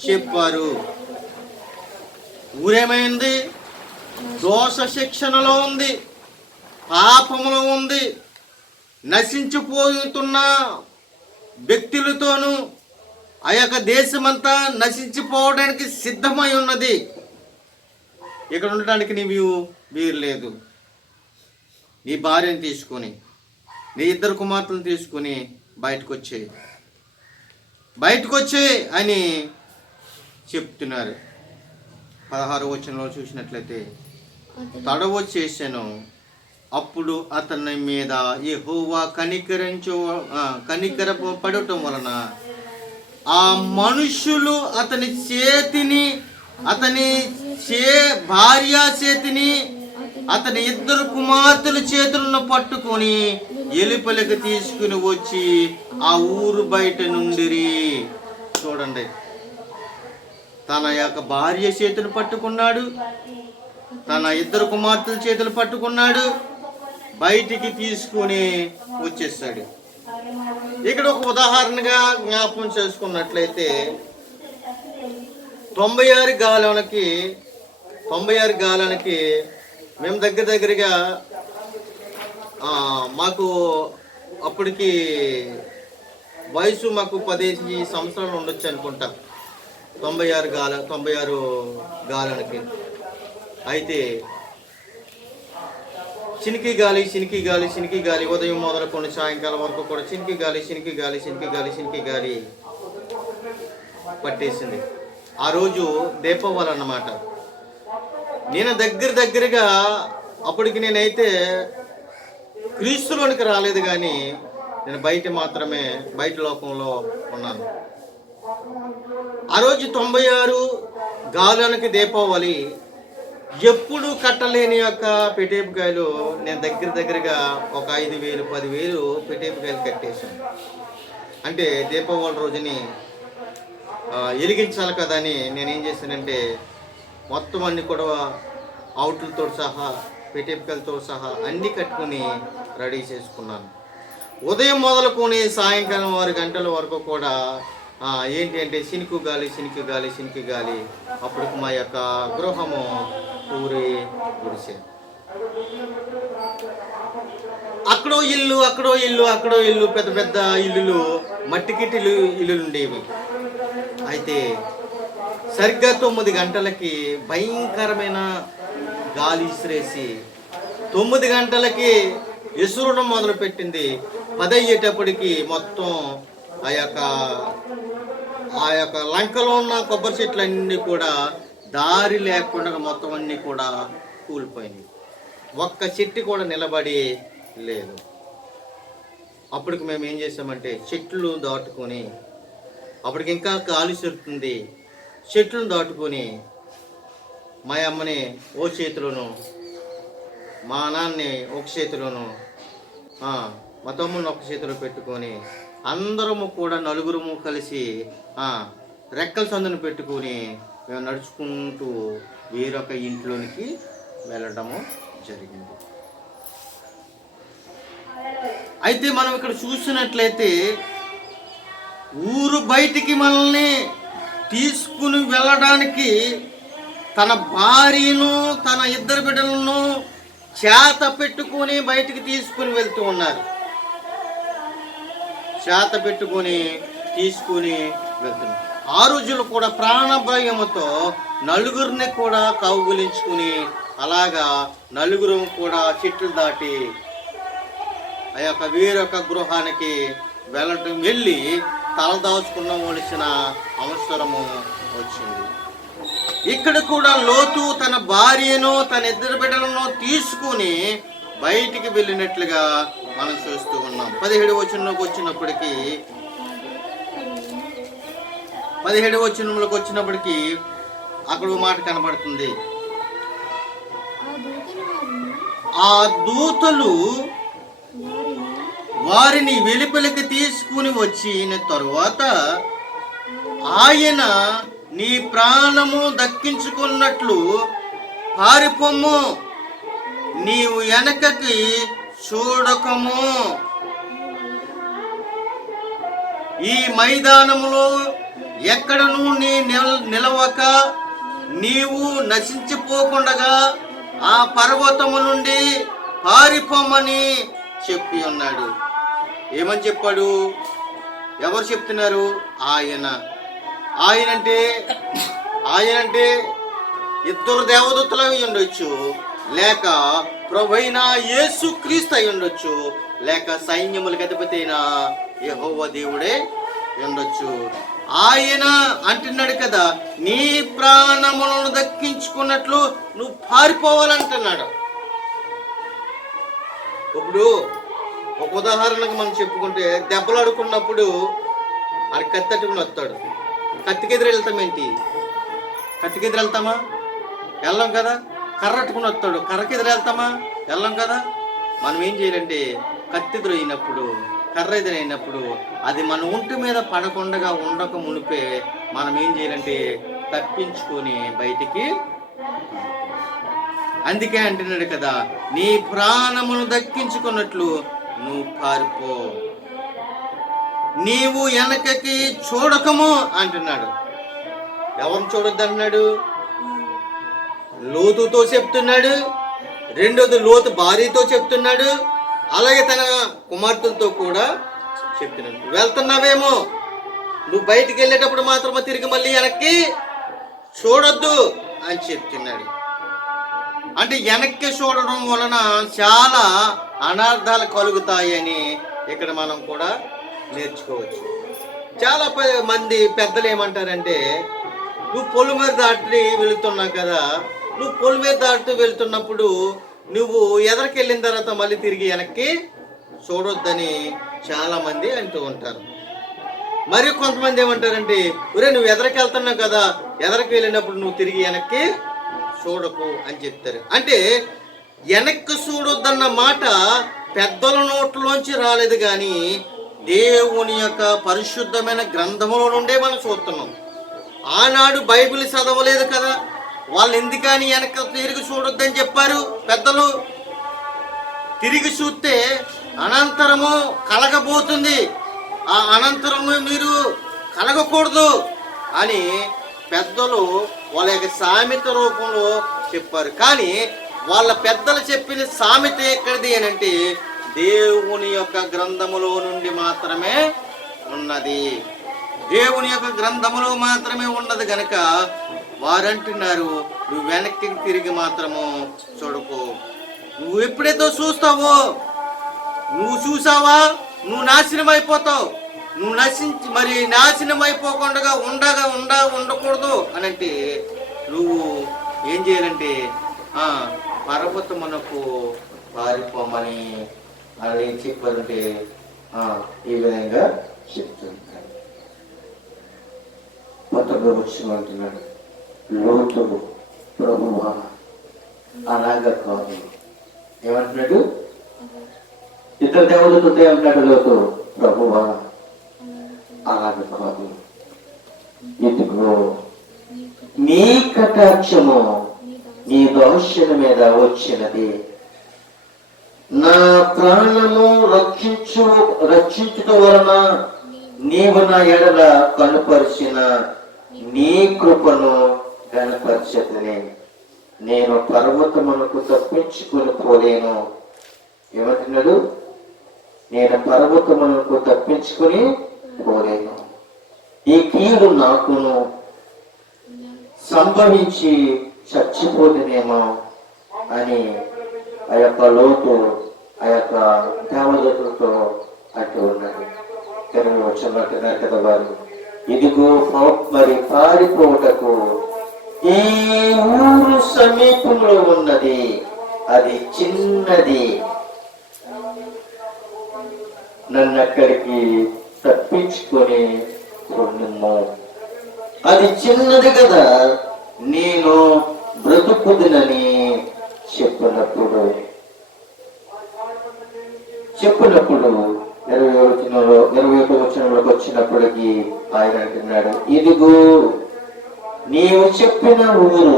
చెప్పారు. ఊరేమైంది? దోష శిక్షణలో ఉంది, పాపంలో ఉంది, నశించిపోతున్న వ్యక్తులతోనూ ఆ యొక్క దేశమంతా నశించిపోవడానికి సిద్ధమై ఉన్నది. ఇక్కడ ఉండడానికి వీరు లేదు. నీ భార్యను తీసుకొని, నీ ఇద్దరు కుమార్తెలను తీసుకొని బయటకు వచ్చే అని చెప్తున్నారు. 16వ వచనంలో చూసినట్లయితే, తడవ చేశాను, అప్పుడు అతని మీద యెహోవా కనికర పడటం వలన ఆ మనుషులు అతని భార్య చేతిని అతని ఇద్దరు కుమార్తెల చేతులను పట్టుకొని ఎలుపలికి తీసుకుని వచ్చి ఆ ఊరు బయట నుండిరి. చూడండి, తన యొక్క భార్య చేతులు పట్టుకున్నాడు, తన ఇద్దరు కుమార్తెల చేతులు పట్టుకున్నాడు, బయటికి తీసుకుని వచ్చేస్తాడు. ఇక్కడ ఒక ఉదాహరణగా జ్ఞాపకం చేసుకున్నట్లయితే 96 గాలానికి మేము దగ్గరగా మాకు అప్పటికి వయసు మాకు 15 సంవత్సరాలు ఉండొచ్చు అనుకుంటా. 96 గాలానికి అయితే చినికి గాలి ఉదయం మొదలుకొని సాయంకాలం వరకు కూడా చినికి గాలి పట్టేసింది. ఆ రోజు దీపావళి అన్నమాట. నేను దగ్గరగా అప్పటికి నేనైతే క్రీస్తులోనికి రాలేదు, కానీ నేను బయట లోకంలో ఉన్నాను. ఆ రోజు 96 గాలానికి దీపావళి. ఎప్పుడు కట్టలేని యొక్క పెట్టేపుకాయలు నేను దగ్గరగా ఒక 5,000 10,000 పెట్టేపుకాయలు కట్టేశాను. అంటే దీపావళి రోజుని వెలిగించాలి కదా అని నేనేం చేశానంటే మొత్తం అన్ని కూడా అవుట్లతో సహా పెట్టేపుకాయలతో సహా అన్నీ కట్టుకుని రెడీ చేసుకున్నాను. ఉదయం మొదలుకొని సాయంకాలం 6 గంటల వరకు కూడా ఏంటి అంటే శినికి గాలి అప్పటికి మా యొక్క గృహము ఊరి గుడిసే. అక్కడో ఇల్లు పెద్ద పెద్ద ఇల్లులు మట్టికిటిలు ఇల్లులు ఉండేవి. అయితే సరిగ్గా 9 గంటలకి భయంకరమైన గాలి ఇసిరేసి 9 గంటలకి ఎసురడం మొదలుపెట్టింది. 10 అయ్యేటప్పటికి మొత్తం ఆ యొక్క లంకలో ఉన్న కొబ్బరి చెట్లు అన్నీ కూడా దారి లేకుండా మొత్తం అన్నీ కూడా కూలిపోయినాయి. ఒక్క చెట్టు కూడా నిలబడి లేదు. అప్పటికి మేము ఏం చేసామంటే చెట్లు దాటుకొని, అప్పటికి ఇంకా గాలి చెరుతుంది, చెట్లను దాటుకొని మా అమ్మని ఓ చేతిలోను, మా నాన్నని ఒక చేతిలోను, మా తమ్ముడిని ఒక చేతిలో పెట్టుకొని అందరము కూడా నలుగురము కలిసి రెక్కల సందును పెట్టుకొని మేము నడుచుకుంటూ వేరొక ఇంట్లోనికి వెళ్ళడము జరిగింది. అయితే మనం ఇక్కడ చూసినట్లయితే ఊరు బయటికి మనల్ని తీసుకుని వెళ్ళడానికి తన భార్యను తన 2 బిడ్డలను చేత పెట్టుకొని బయటికి తీసుకుని వెళ్తూ ఉన్నారు. చేత పెట్టుకొని తీసుకుని వెళ్తున్నారు. ఆ రోజులు కూడా ప్రాణభయముతో నలుగురిని కూడా కౌగులించుకుని అలాగా నలుగురు కూడా చెట్లు దాటి ఆ యొక్క వేరొక గృహానికి వెళ్ళి తలదాచుకునవలసిన అవసరము వచ్చింది. ఇక్కడ కూడా లోతు తన భార్యను తన 2 బిడ్డలను తీసుకుని బయటికి వెళ్ళినట్లుగా మనం చూస్తూ ఉన్నాం. 17వ వచనంలోకి వచ్చినప్పటికీ అక్కడ మాట కనబడుతుంది. ఆ దూతలు వారిని వెలుపలికి తీసుకుని వచ్చిన తరువాత ఆయన నీ ప్రాణము దక్కించుకున్నట్లు పారిపోము, నీవు వెనకకి చూడకము, ఈ మైదానములో ఎక్కడను నీ నిలవక నీవు నశించిపోకుండగా ఆ పర్వతము నుండి పారిపోమని చెప్పి ఉన్నాడు. ఏమని చెప్పాడు? ఎవరు చెప్తున్నారు? ఆయనంటే 2 దేవదూతలు అయి ఉండొచ్చు, లేక ప్రభువైన యేసుక్రీస్తు అయి ఉండొచ్చు, లేక సైన్యములకు అధిపతి అయిన యెహోవా దేవుడే ఉండొచ్చు. ఆయన అంటున్నాడు కదా, నీ ప్రాణములను దక్కించుకున్నట్లు నువ్వు పారిపోవాలంటున్నాడు. ఇప్పుడు ఒక ఉదాహరణకు మనం చెప్పుకుంటే, దెబ్బలు ఆడుకున్నప్పుడు అది కత్తి అట్టుకుని వస్తాడు. కత్తికి ఎదురు వెళ్తామేంటి? కత్తికి ఎదురు వెళ్తామా? వెళ్ళాం కదా. కర్ర అట్టుకుని వస్తాడు, కర్రకి ఎదురు వెళ్తామా? వెళ్ళాం కదా. మనం ఏం చేయాలంటే కత్తి ఎదురైనప్పుడు, కర్ర ఎదురైనప్పుడు అది మన ఒంటి మీద పడకుండా ఉండక మునిపే మనం ఏం చేయాలంటే తప్పించుకొని బయటికి. అందుకే అంటున్నాడు కదా, నీ ప్రాణమును దక్కించుకున్నట్లు నువ్వు పారిపో, నీవు వెనకకి చూడకము అంటున్నాడు. ఎవరిని చూడొద్దు అంటున్నాడు? లోతుతో చెప్తున్నాడు. రెండోది లోతు భార్యతో చెప్తున్నాడు. అలాగే తన కుమార్తెలతో కూడా చెప్తున్నాడు. వెళ్తున్నావేమో, నువ్వు బయటికి వెళ్ళేటప్పుడు మాత్రమే తిరిగి మళ్ళీ వెనక్కి చూడొద్దు అని చెప్తున్నాడు. అంటే వెనక్కి చూడడం వలన చాలా అనర్థాలు కలుగుతాయని ఇక్కడ మనం కూడా నేర్చుకోవచ్చు. చాలా మంది పెద్దలు ఏమంటారంటే, నువ్వు పొలి మీద దాటి వెళుతున్నావు కదా, నువ్వు పొలి మీద దాటుతూ వెళ్తున్నప్పుడు నువ్వు ఎదరికి వెళ్ళిన తర్వాత మళ్ళీ తిరిగి వెనక్కి చూడొద్దని చాలామంది అంటూ ఉంటారు. మరి కొంతమంది ఏమంటారంటే, ఒరే నువ్వు ఎదరికి వెళ్తున్నావు కదా, ఎదరికి వెళ్ళినప్పుడు నువ్వు తిరిగి వెనక్కి చూడకు అని చెప్తారు. అంటే వెనక్కి చూడొద్దన్న మాట పెద్దల నోట్లోంచి రాలేదు, కానీ దేవుని యొక్క పరిశుద్ధమైన గ్రంథములో నుండే మనం చూస్తున్నాం. ఆనాడు బైబిల్ చదవలేదు కదా, వాళ్ళు ఎందుకని వెనక తిరిగి చూడొద్దని చెప్పారు పెద్దలు. తిరిగి చూస్తే అనంతరము కలగబోతుంది, ఆ అనంతరము మీరు కలగకూడదు అని పెద్దలు వాళ్ళ యొక్క సామెత రూపంలో చెప్పారు. కానీ వాళ్ళ పెద్దలు చెప్పిన సామెత ఎక్కడిది అని అంటే దేవుని యొక్క గ్రంథములో నుండి మాత్రమే ఉన్నది. దేవుని యొక్క గ్రంథములో మాత్రమే ఉన్నది గనక వారంటున్నారు, నువ్వు వెనక్కి తిరిగి మాత్రము చూడకు. నువ్వు ఎప్పుడైతే చూస్తావో, నువ్వు చూసావా నువ్వు నాశనం అయిపోతావు. నువ్వు నాశనం అయిపోకుండా ఉండకూడదు అని అంటే నువ్వు ఏం చేయాలంటే పర్వతమునకు పారిపోమని అని చెప్పారంటే ఈ విధంగా చెప్తుంటారు. కొత్తగా వచ్చిన అంటున్నాడు, లోతు ప్రభువా అలాగా కాదు. ఏమంటున్నాడు? ఇతర దేవులతో అంటాడు లోతు, ప్రభువా అలాగా కాదు, ఇదిగో నీ కటాక్షము నీ దోషణ మీద వచ్చినది. నా ప్రాణము రక్షించుట వలన నీవు నా ఎడల కనుపరిచిన నీ కృపను కనపరచదని నేను పర్వతమునకు తప్పించుకుని పోలేను. ఏమంటున్నాడు? నేను పర్వతమునకు తప్పించుకుని పోలేను. ఈ కీడు నాకును సంభవించి చచ్చిపోతుందేమో అని ఆ యొక్క లోతు ఆ యొక్క దేవదూతలతో అంటూ ఉన్నాడు. తెలుగు వచ్చినట్టున్నారు కదా వారు, ఇదిగో మరి పారిపోటకు ఈ ఊరు సమీపంలో ఉన్నది, అది చిన్నది, నన్ను అక్కడికి తప్పించుకొని పొందుము. అది చిన్నది కదా, నేను బ్రతుకుదునని చెప్పినప్పుడు 21 వచనంలోకి వచ్చినప్పటికీ ఆయన అంటున్నాడు, ఇదిగో నీవు చెప్పిన ఊరు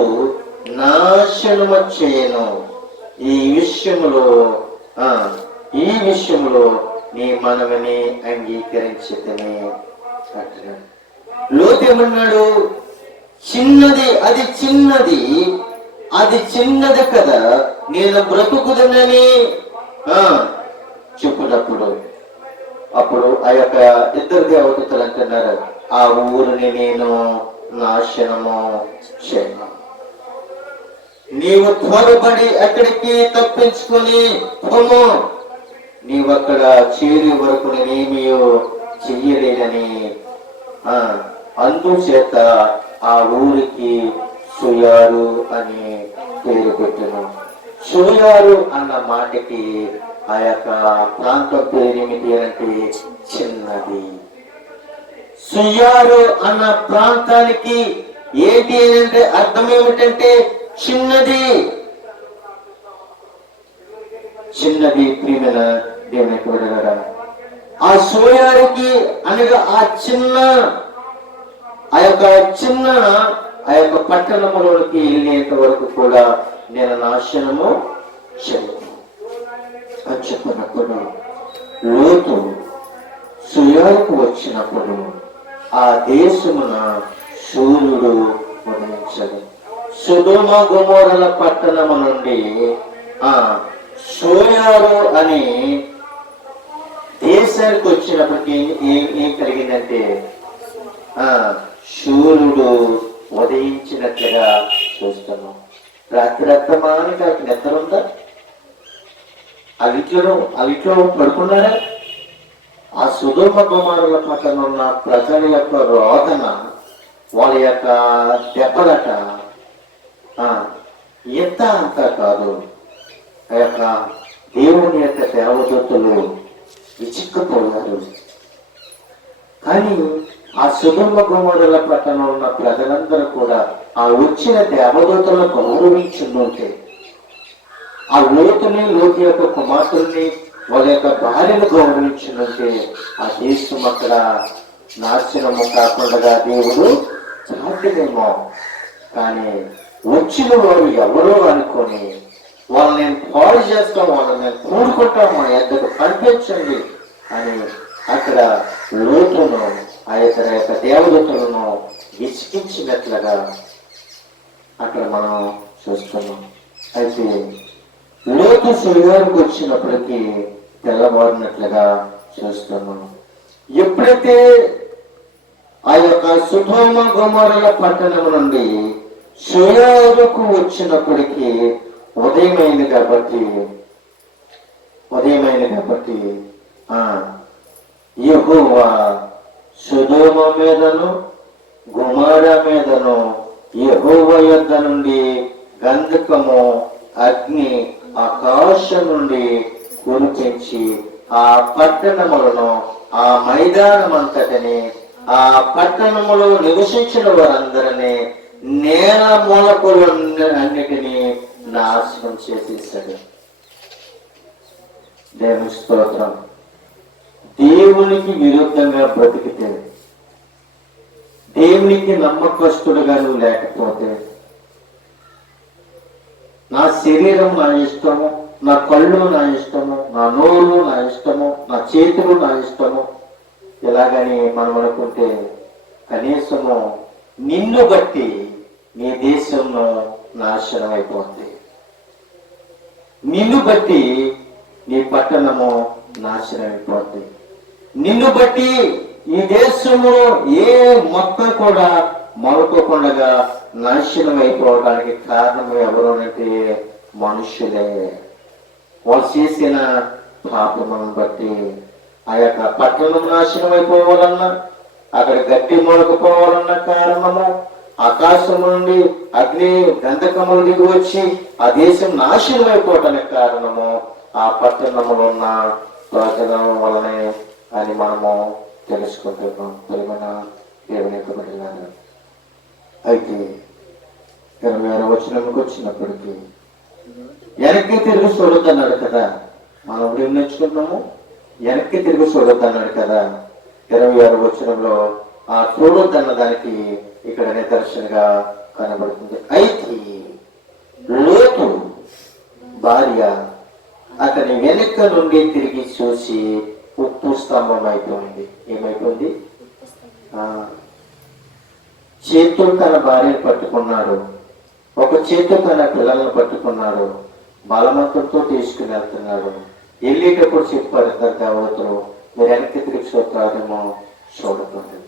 నాశనము చేయను. ఈ విషయంలో నీ మనవిని అంగీకరించదని అంటున్నాడు. లోతు ఏమన్నాడు? చిన్నది, అది చిన్నది కదా, నేను బ్రతుకుదనని చెప్పినప్పుడు అప్పుడు ఆ యొక్క ఇద్దరు దేవతలు అంటున్నారు, ఆ ఊరిని నేను నాశనము చేయను. నీవు త్వరపడి అక్కడికి తప్పించుకొని పోము, నీవు అక్కడ చేరి వరకు నేనేమీ చెయ్యలేదని అందుచేత ఆ ఊరికి సోయారు అని పేరు పెట్టను. సోయారు అన్న మాటకి ఆ యొక్క ప్రాంతం పేరు ఏమిటి అంటే చిన్నది. సోయారు అన్న ప్రాంతానికి ఏంటి అంటే అర్థం ఏమిటంటే చిన్నది. ప్రియమైన దేవుని కూడా ఆ సోయారికి అనగా ఆ యొక్క పట్టణంలోకి వెళ్ళేంత వరకు కూడా నేను నాశనము చేయను అని చెప్పినప్పుడు లోతు సోయారుకు వచ్చినప్పుడు ఆ దేశమున సూర్యుడు ఉదయించదు. సొదొమ గొమొర్రా పట్టణము నుండి సోయారు అని దేశానికి వచ్చినప్పటికీ ఏం కలిగిందంటే సూర్యుడు ఉదయించినట్లుగా చూస్తున్నాం. రాత్రి అత్తమానికి నిద్ర ఉందా? అవిట్లో పడుకున్నారా? ఆ సొదొమ గొమొర్రా పట్టణంలో ఉన్న ప్రజల యొక్క రోదన, వాళ్ళ యొక్క దెబ్బలట ఎంత అంతా కాదు. ఆ యొక్క దేవుని యొక్క దేవదూతలు విచిక్కపోయారు. కానీ ఆ సొదొమ గొమొర్రా పట్టణంలో ఉన్న ప్రజలందరూ కూడా ఆ వచ్చిన దేవదూతలను గౌరవించుంటే, ఆ లోతుని లోతు యొక్క కుమార్తెల్ని వాళ్ళ యొక్క భార్యను గౌరవించుంటే ఆ దేశం అక్కడ నాశనము కాకుండా దేవుడు సాధ్యమేమో. కానీ వచ్చిన వారు ఎవరో అనుకొని వాళ్ళని నేను పాడు చేస్తాం, వాళ్ళని నేను కూడుకుంటాం, మా ఎద్దకు పంపించండి అని అక్కడ లోతును ఆ యొక్క దేవదూతలను విసిగించినట్లుగా అక్కడ మనం చూస్తున్నాం. అయితే లోతు శరీరానికి వచ్చినప్పటికీ తెల్లవారినట్లుగా చూస్తున్నాం. ఎప్పుడైతే ఆ యొక్క సొదొమ గొమొర్రా పట్టణం నుండి షోయారుకు వచ్చినప్పటికీ ఉదయమైంది కాబట్టి యెహోవా సొదొమ మీదను గొమొర్రా మీదను యెహోవా యొద్ద నుండి గంధకము అగ్ని ఆకాశం నుండి కురిపించి ఆ పట్టణములను ఆ మైదానం అంతటిని ఆ పట్టణములో నివసించిన వారందరినీ నేల మూలకులు అన్నిటినీ నాశనం చేసేసాడు. దేవుని స్తోత్రం. దేవునికి విరుద్ధంగా బ్రతికితే, దేవునికి నమ్మకస్తుడుగా నువ్వు లేకపోతే, నా శరీరం నా ఇష్టము, నా కళ్ళు నా ఇష్టము, నా నోరు నా ఇష్టము, నా చేతులు నా ఇష్టము ఇలాగని మనం అనుకుంటే కనీసము నిన్ను బట్టి నీ దేశంలో నాశనం అయిపోతుంది. నిన్ను బట్టి నీ పట్టణము నాశనం అయిపోతుంది. నిన్ను బట్టి ఈ దేశంలో ఏ మొక్క కూడా మొలకోకుండా నాశనం అయిపోవడానికి కారణం ఎవరు అంటే మనుషులే. వాళ్ళు చేసిన పాపములను బట్టి ఆ యొక్క పట్టణం నాశనం అయిపోవాలన్నా, అక్కడ గట్టి మొలకపోవాలన్న కారణము ఆకాశం నుండి అగ్ని గంధకములు దిగి వచ్చి ఆ దేశం నాశనం అయిపోవటానికి కారణము ఆ పట్టణంలో ఉన్న ప్రజల వలనే అని మనము తెలుసుకుంటున్నాం. ప్రియమైన దేవుని యొక్క బిడ్డలారా, అయితే 26వ వచనంకి వచ్చినప్పటికీ వెనక్కి తిరిగి చూడొద్దన్నాడు కదా. మనం ఏం నేర్చుకున్నాము? వెనక్కి తిరిగి చూడొద్దన్నాడు కదా. 26వ వచనంలో ఆ చూడొద్దన్న దానికి ఇక్కడ నిదర్శనగా కనబడుతుంది. అయితే లోతు భార్య అతని వెనుక నుండి తిరిగి చూసి ఉప్పు స్తంభం అయిపోయింది. ఏమైపోయింది? చేతితో తన భార్యను పట్టుకున్నాడు, ఒక చేతితో తన పిల్లలను పట్టుకున్నాడు, బలవంతంతో తీసుకుని వెళ్తున్నాడు. వెళ్ళేటప్పుడు చెప్పారు ఇద్దరు దేవతలు, మీరు వెనక్కి తిరిగి చూస్తారేమో చూడకండి.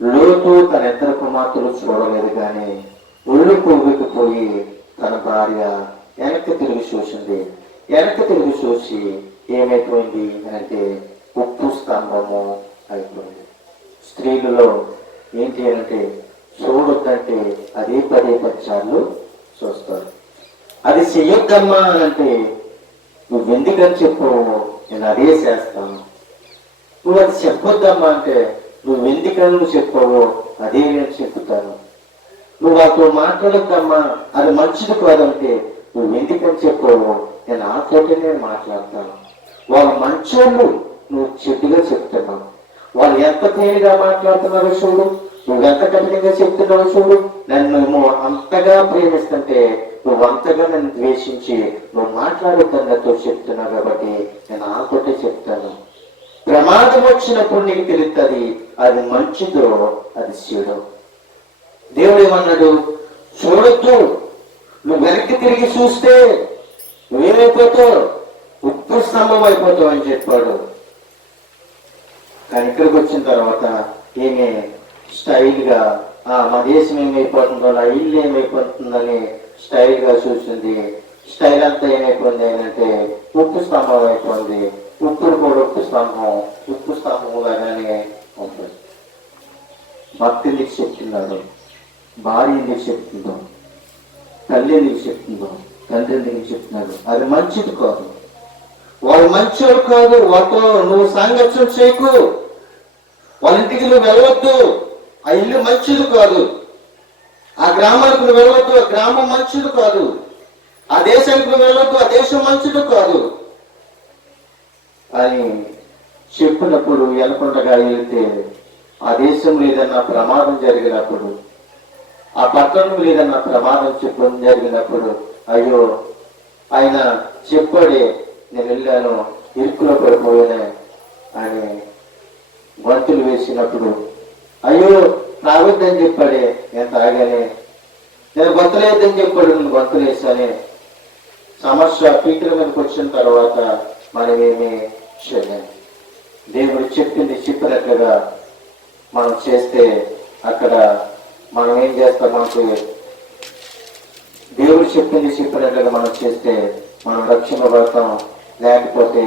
లోతు తన ఇద్దరు కుమార్తెలు చూడలేదు, కానీ ఒళ్ళు పోయి తన భార్య వెనక్కి తిరిగి చూసింది. వెనక్కి తిరిగి చూసి ఏమైపోయింది అంటే ఉప్పు స్తంభము అయిపోయింది. స్త్రీలలో ఏం చేయాలంటే చూడొద్దంటే అదే 10 సార్లు చూస్తారు. అది చెయ్యొద్దమ్మా అంటే నువ్వు ఎందుకని చెప్పు, నేను అదే చేస్తాను. నువ్వు అది చెప్పొద్దమ్మా అంటే నువ్వు ఎందుకని చెప్పవో అదే నేను చెప్తాను. నువ్వు వాటితో మాట్లాడొద్దమ్మా, అది మంచిది కాదంటే నువ్వు ఎందుకని చెప్పవో నేను ఆతోటే నేను మాట్లాడతాను. వాళ్ళ మంచోళ్ళు, నువ్వు చెడ్డుగా చెప్తున్నావు. వాళ్ళు ఎంత తేలిగా మాట్లాడుతున్నారో చూడు, నువ్వు ఎంత కఠినంగా చెప్తున్నావు చూడు. నన్ను అంతగా ప్రేమిస్తుంటే నువ్వు అంతగా నన్ను ద్వేషించి నువ్వు మాట్లాడుతున్నతో చెప్తున్నావు కాబట్టి నేను ఆతోటే చెప్తాను. ప్రమాదం వచ్చినప్పుడు నీకు తెలుస్తుంది అది మంచిదో అది చెడు. దేవుడు ఏమన్నాడు? చూడొద్దు, నువ్వు వెనక్కి తిరిగి చూస్తే నువ్వేమైపోతావు, ఉప్పు స్తంభం అయిపోతావు అని చెప్పాడు. కానీ ఇక్కడికి వచ్చిన తర్వాత ఏమే స్టైల్గా మా దేశం ఏమైపోతుందో, నా ఇల్లు ఏమైపోతుందని స్టైల్గా చూసింది. స్టైల్ అంతా ఏమైపోయింది అంటే ఉప్పు స్తంభం అయిపోయింది. ఉప్పులు కూడా ఉప్పు స్తంభం లాగానే ఉంటుంది. భర్త ఎందుకు చెప్తున్నాడు, భార్య ఎందుకు చెప్తుందో, తల్లి ఎందుకు చెప్తుందో, తండ్రి ఎందుకు చెప్తున్నాడు, అది మంచిది కాదు. వాళ్ళు మంచోడు కాదు, వాళ్ళతో నువ్వు సాంగత్యం చేయకు, వాళ్ళ ఇంటికి నువ్వు వెళ్ళవద్దు, ఆ ఇల్లు మంచిది కాదు ఆ గ్రామానికి నువ్వు వెళ్ళొద్దు, ఆ గ్రామం మంచిది కాదు. ఆ దేశానికి నువ్వు వెళ్ళొద్దు, ఆ దేశం మంచిది కాదు అని చెప్పినప్పుడు వెనకుండగా వెళితే ఆ దేశంలో ఏదన్నా ప్రమాదం జరిగినప్పుడు, ఆ పట్టణంలో ఏదన్నా ప్రమాదం జరిగినప్పుడు, అయ్యో ఆయన చెప్పాడే నేను వెళ్ళాను ఇరుకులో పడిపోయానే అని గొంతులు వేసినప్పుడు, అయ్యో తాగొద్దని చెప్పాడే నేను తాగానే, నేను గొంతులేద్దని చెప్పాడు నేను గొంతులు వేసానే, సమస్య పీకల మీదకి వచ్చిన తర్వాత మనమేమి చేయాలి? దేవుడు చెప్పింది చెప్పినట్లుగా మనం చేస్తే అక్కడ మనం ఏం చేస్తాం? మనకు దేవుడు చెప్పింది చెప్పినట్లుగా మనం చేస్తే మనం రక్షింపబడతాం. లేకపోతే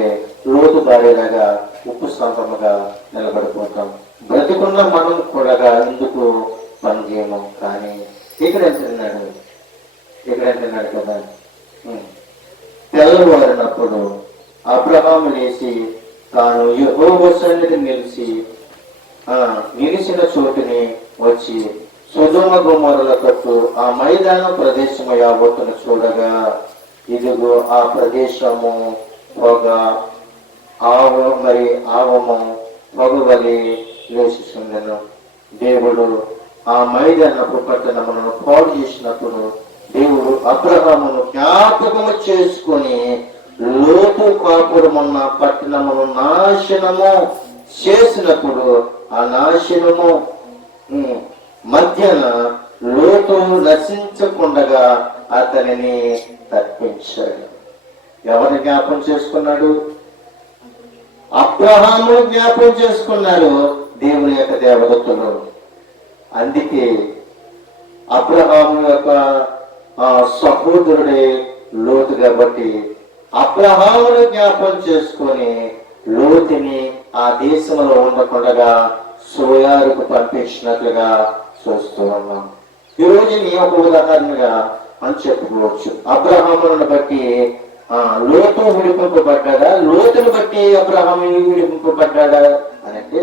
లోతు దారేలాగా ఉప్పు స్తంభముగా నిలబడిపోతాం. బ్రతికున్న మనం కూడా ఎందుకు పని చేయము? కానీ ఇక్కడ అంటున్నాడు కదా, తెల్లవారినప్పుడు అబ్రహాము లేచి తాను యెహోవా సన్నిధిని నిలిచిన చోటుని వచ్చి సొదొమ గొమొర్రా తట్టు ఆ మైదాన ప్రదేశము యావత్తును చూడగా, ఇదిగో ఆ ప్రదేశము పొగ ఆవము పొగవలి లేచుచుండెను. దేవుడు ఆ మైదానపు పట్టణములను పాడు చేసినప్పుడు దేవుడు అబ్రహామును జ్ఞాపకము చేసుకొని లోతు కాపురమున్న పట్టణమును నాశనము చేసినప్పుడు ఆ నాశనము మధ్యన లోతు నశించకుండగా అతనిని తప్పించాడు. ఎవరిని జ్ఞాపం చేసుకున్నాడు? అబ్రహాము జ్ఞాపం చేసుకున్నాడు, దేవుని యొక్క దేవదత్తులు. అందుకే అబ్రహాము యొక్క సహోదరుడే లోతు కాబట్టి అబ్రహామును జ్ఞాపం చేసుకొని లోతుని ఆ దేశంలో ఉండకుండా సోయారుకు పంపించినట్లుగా చూస్తూ ఉన్నాం. ఈ రోజు నీ ఒక ఉదాహరణగా అని చెప్పుకోవచ్చు. అబ్రహామును బట్టి లోతు విడిపింపబడ్డా, లోతును బట్టి అబ్రహాము విడిపింపబడ్డా అని అంటే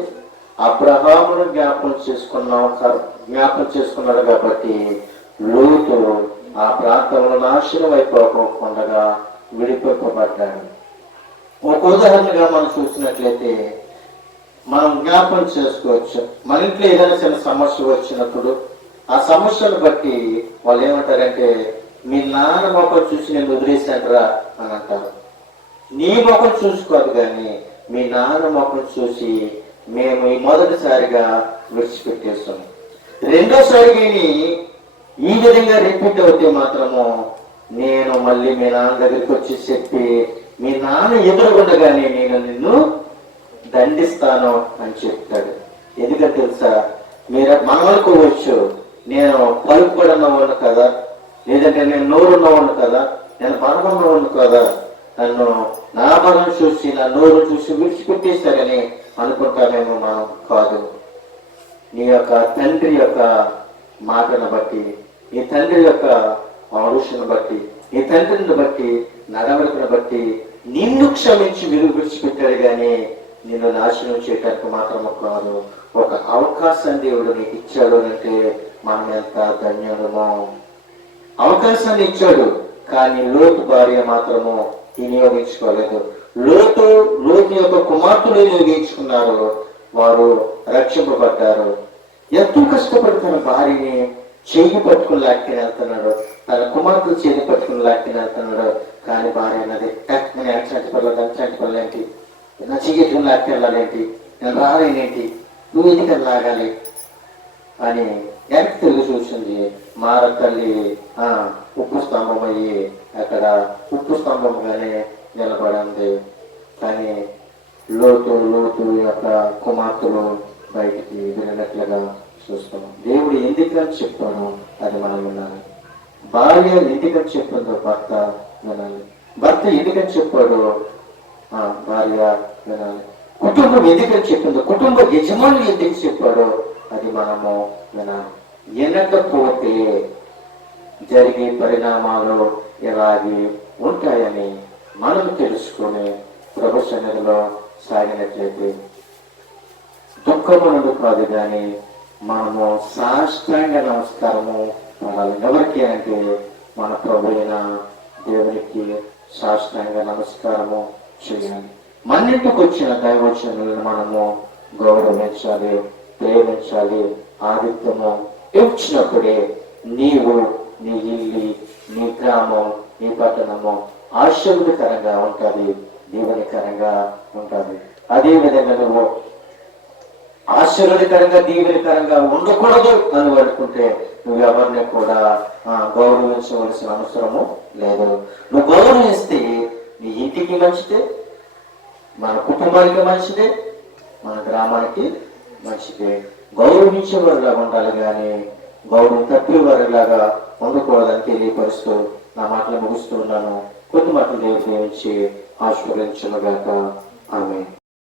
అబ్రహామును జ్ఞాపం చేసుకున్నాడు కాబట్టి లోతు ఆ ప్రాంతంలో నాశనం అయిపోకుండా విడిపింపబడ్డాడు. ఒక ఉదాహరణగా మనం చూసినట్లయితే మనం జ్ఞాపం చేసుకోవచ్చు. మన ఇంట్లో ఏదైనా చిన్న సమస్య వచ్చినప్పుడు ఆ సమస్యను బట్టి వాళ్ళు ఏమంటారంటే, మీ నాన్న మొక్కలు చూసి నేను వదిలేశానురా అని అంటారు. నీ మొక్కలు చూసుకోదు కానీ మీ నాన్న మొక్కలు చూసి మేము ఈ మొదటిసారిగా విడిచిపెట్టేస్తాం. రెండోసారి కానీ ఈ విధంగా రిపీట్ అవుతే మాత్రము నేను మళ్ళీ మీ నాన్న దగ్గరికి వచ్చి చెప్పి మీ నాన్న ఎదురుగుండగానే నేను నిన్ను దండిస్తాను అని చెప్తాడు. ఎందుకంటే తెలుసా, మనం అనుకోవచ్చు నేను పలుకుబడినవాడిని కదా, లేదంటే నేను నోరున్నవాడిని కదా, నేను బలమున్నవాడిని కదా, నన్ను నా బలం చూసి నా నోరు చూసి విడిచిపెట్టేశారని అనుకుంటామేమో. మనం కాదు. నీ యొక్క తండ్రి యొక్క మాటను బట్టి, నీ తండ్రి యొక్క ఆలోచనను బట్టి, నీ తండ్రిని బట్టి, నడవడికను బట్టి నిన్ను క్షమించి విడిచిపెట్టాడు కానీ నిన్ను నాశనం చేయడానికి మాత్రము కాదు. ఒక అవకాశం దేవుడు నీకు ఇచ్చాడు అంటే మనం ఎంత ధన్యులమో. అవకాశాన్ని ఇచ్చాడు కానీ లోతు భార్య మాత్రము వినియోగించుకోలేదు. లోతు యొక్క కుమార్తెలు వినియోగించుకున్నారు, వారు రక్షింపబడ్డారు. ఎంతో కష్టపడి తన భార్యని చెయ్యి పట్టుకుని లాక్కిని వెళ్తున్నాడు, తన కుమార్తెలు చెయ్యి పట్టుకుని లాక్కిని వెళ్తున్నాడు. కానీ భార్య అన్నది, నేను యాక్సిడెంట్ పనులు ఏంటి, నా చెయ్యి లాక్కి వెళ్ళాలేంటి, నేను రాలేనేంటి, నువ్వు ఎందుకని లాగాలి అని వెనక్కి తిరిగి చూసింది. మార తల్లి ఉప్పు స్తంభం అయ్యి అక్కడ ఉప్పు స్తంభంగానే నిలబడింది. కానీ లోతు యొక్క కుమార్తెలు బయటికి వెళ్ళినట్లుగా చూస్తాం. దేవుడు ఎందుకని చెప్తాను అది మనం వినాలి. భార్య ఎందుకని చెప్పిందో భర్త వినాలి. భర్త ఎందుకని చెప్పాడు భార్య వినాలి. కుటుంబం ఎందుకని చెప్పిందో, కుటుంబ యజమానులు ఎందుకు చెప్పాడో అది మనము వినాలి. వినకపోతే జరిగే పరిణామాలు ఎలాగే ఉంటాయని మనం తెలుసుకుని ప్రభు సన్నిధిలో సాగినట్లయితే దుఃఖమునకు కాదు కానీ మనము సాష్టాంగ నమస్కారము పడాలి. ఎవరికి అంటే మన ప్రభు అయిన దేవునికి సాష్టాంగ నమస్కారము చేయాలి. మన్నింటికి వచ్చిన దైవచనులను మనము గౌరవించాలి, ప్రేమించాలి. ఆదిత్యము ఇచ్చినప్పుడే నీవు, నీ ఇల్లు, నీ గ్రామం, నీ పట్టణము ఆశీర్వదకరంగా ఉంటుంది, దీవెనకరంగా ఉంటుంది. అదే విధంగా నువ్వు ఆశీర్వదకరంగా దీవెనకరంగా ఉండకూడదు అని అనుకుంటే నువ్వెవరిని కూడా గౌరవించవలసిన అవసరము లేదు. నువ్వు గౌరవిస్తే నీ ఇంటికి మంచిదే, మన కుటుంబానికి మంచిదే, మన గ్రామానికి మంచిదే. గౌరవించేవారిలాగా ఉండాలి కానీ గౌరవం తప్పేవారిలాగా ఉండకూడదని తెలియపరుస్తూ నా మాటలు ముగిస్తూ ఉన్నాను. కొద్ది మాటలు దేవుని దీవించి ఆశీర్వదించునుగాక. ఆమేన్.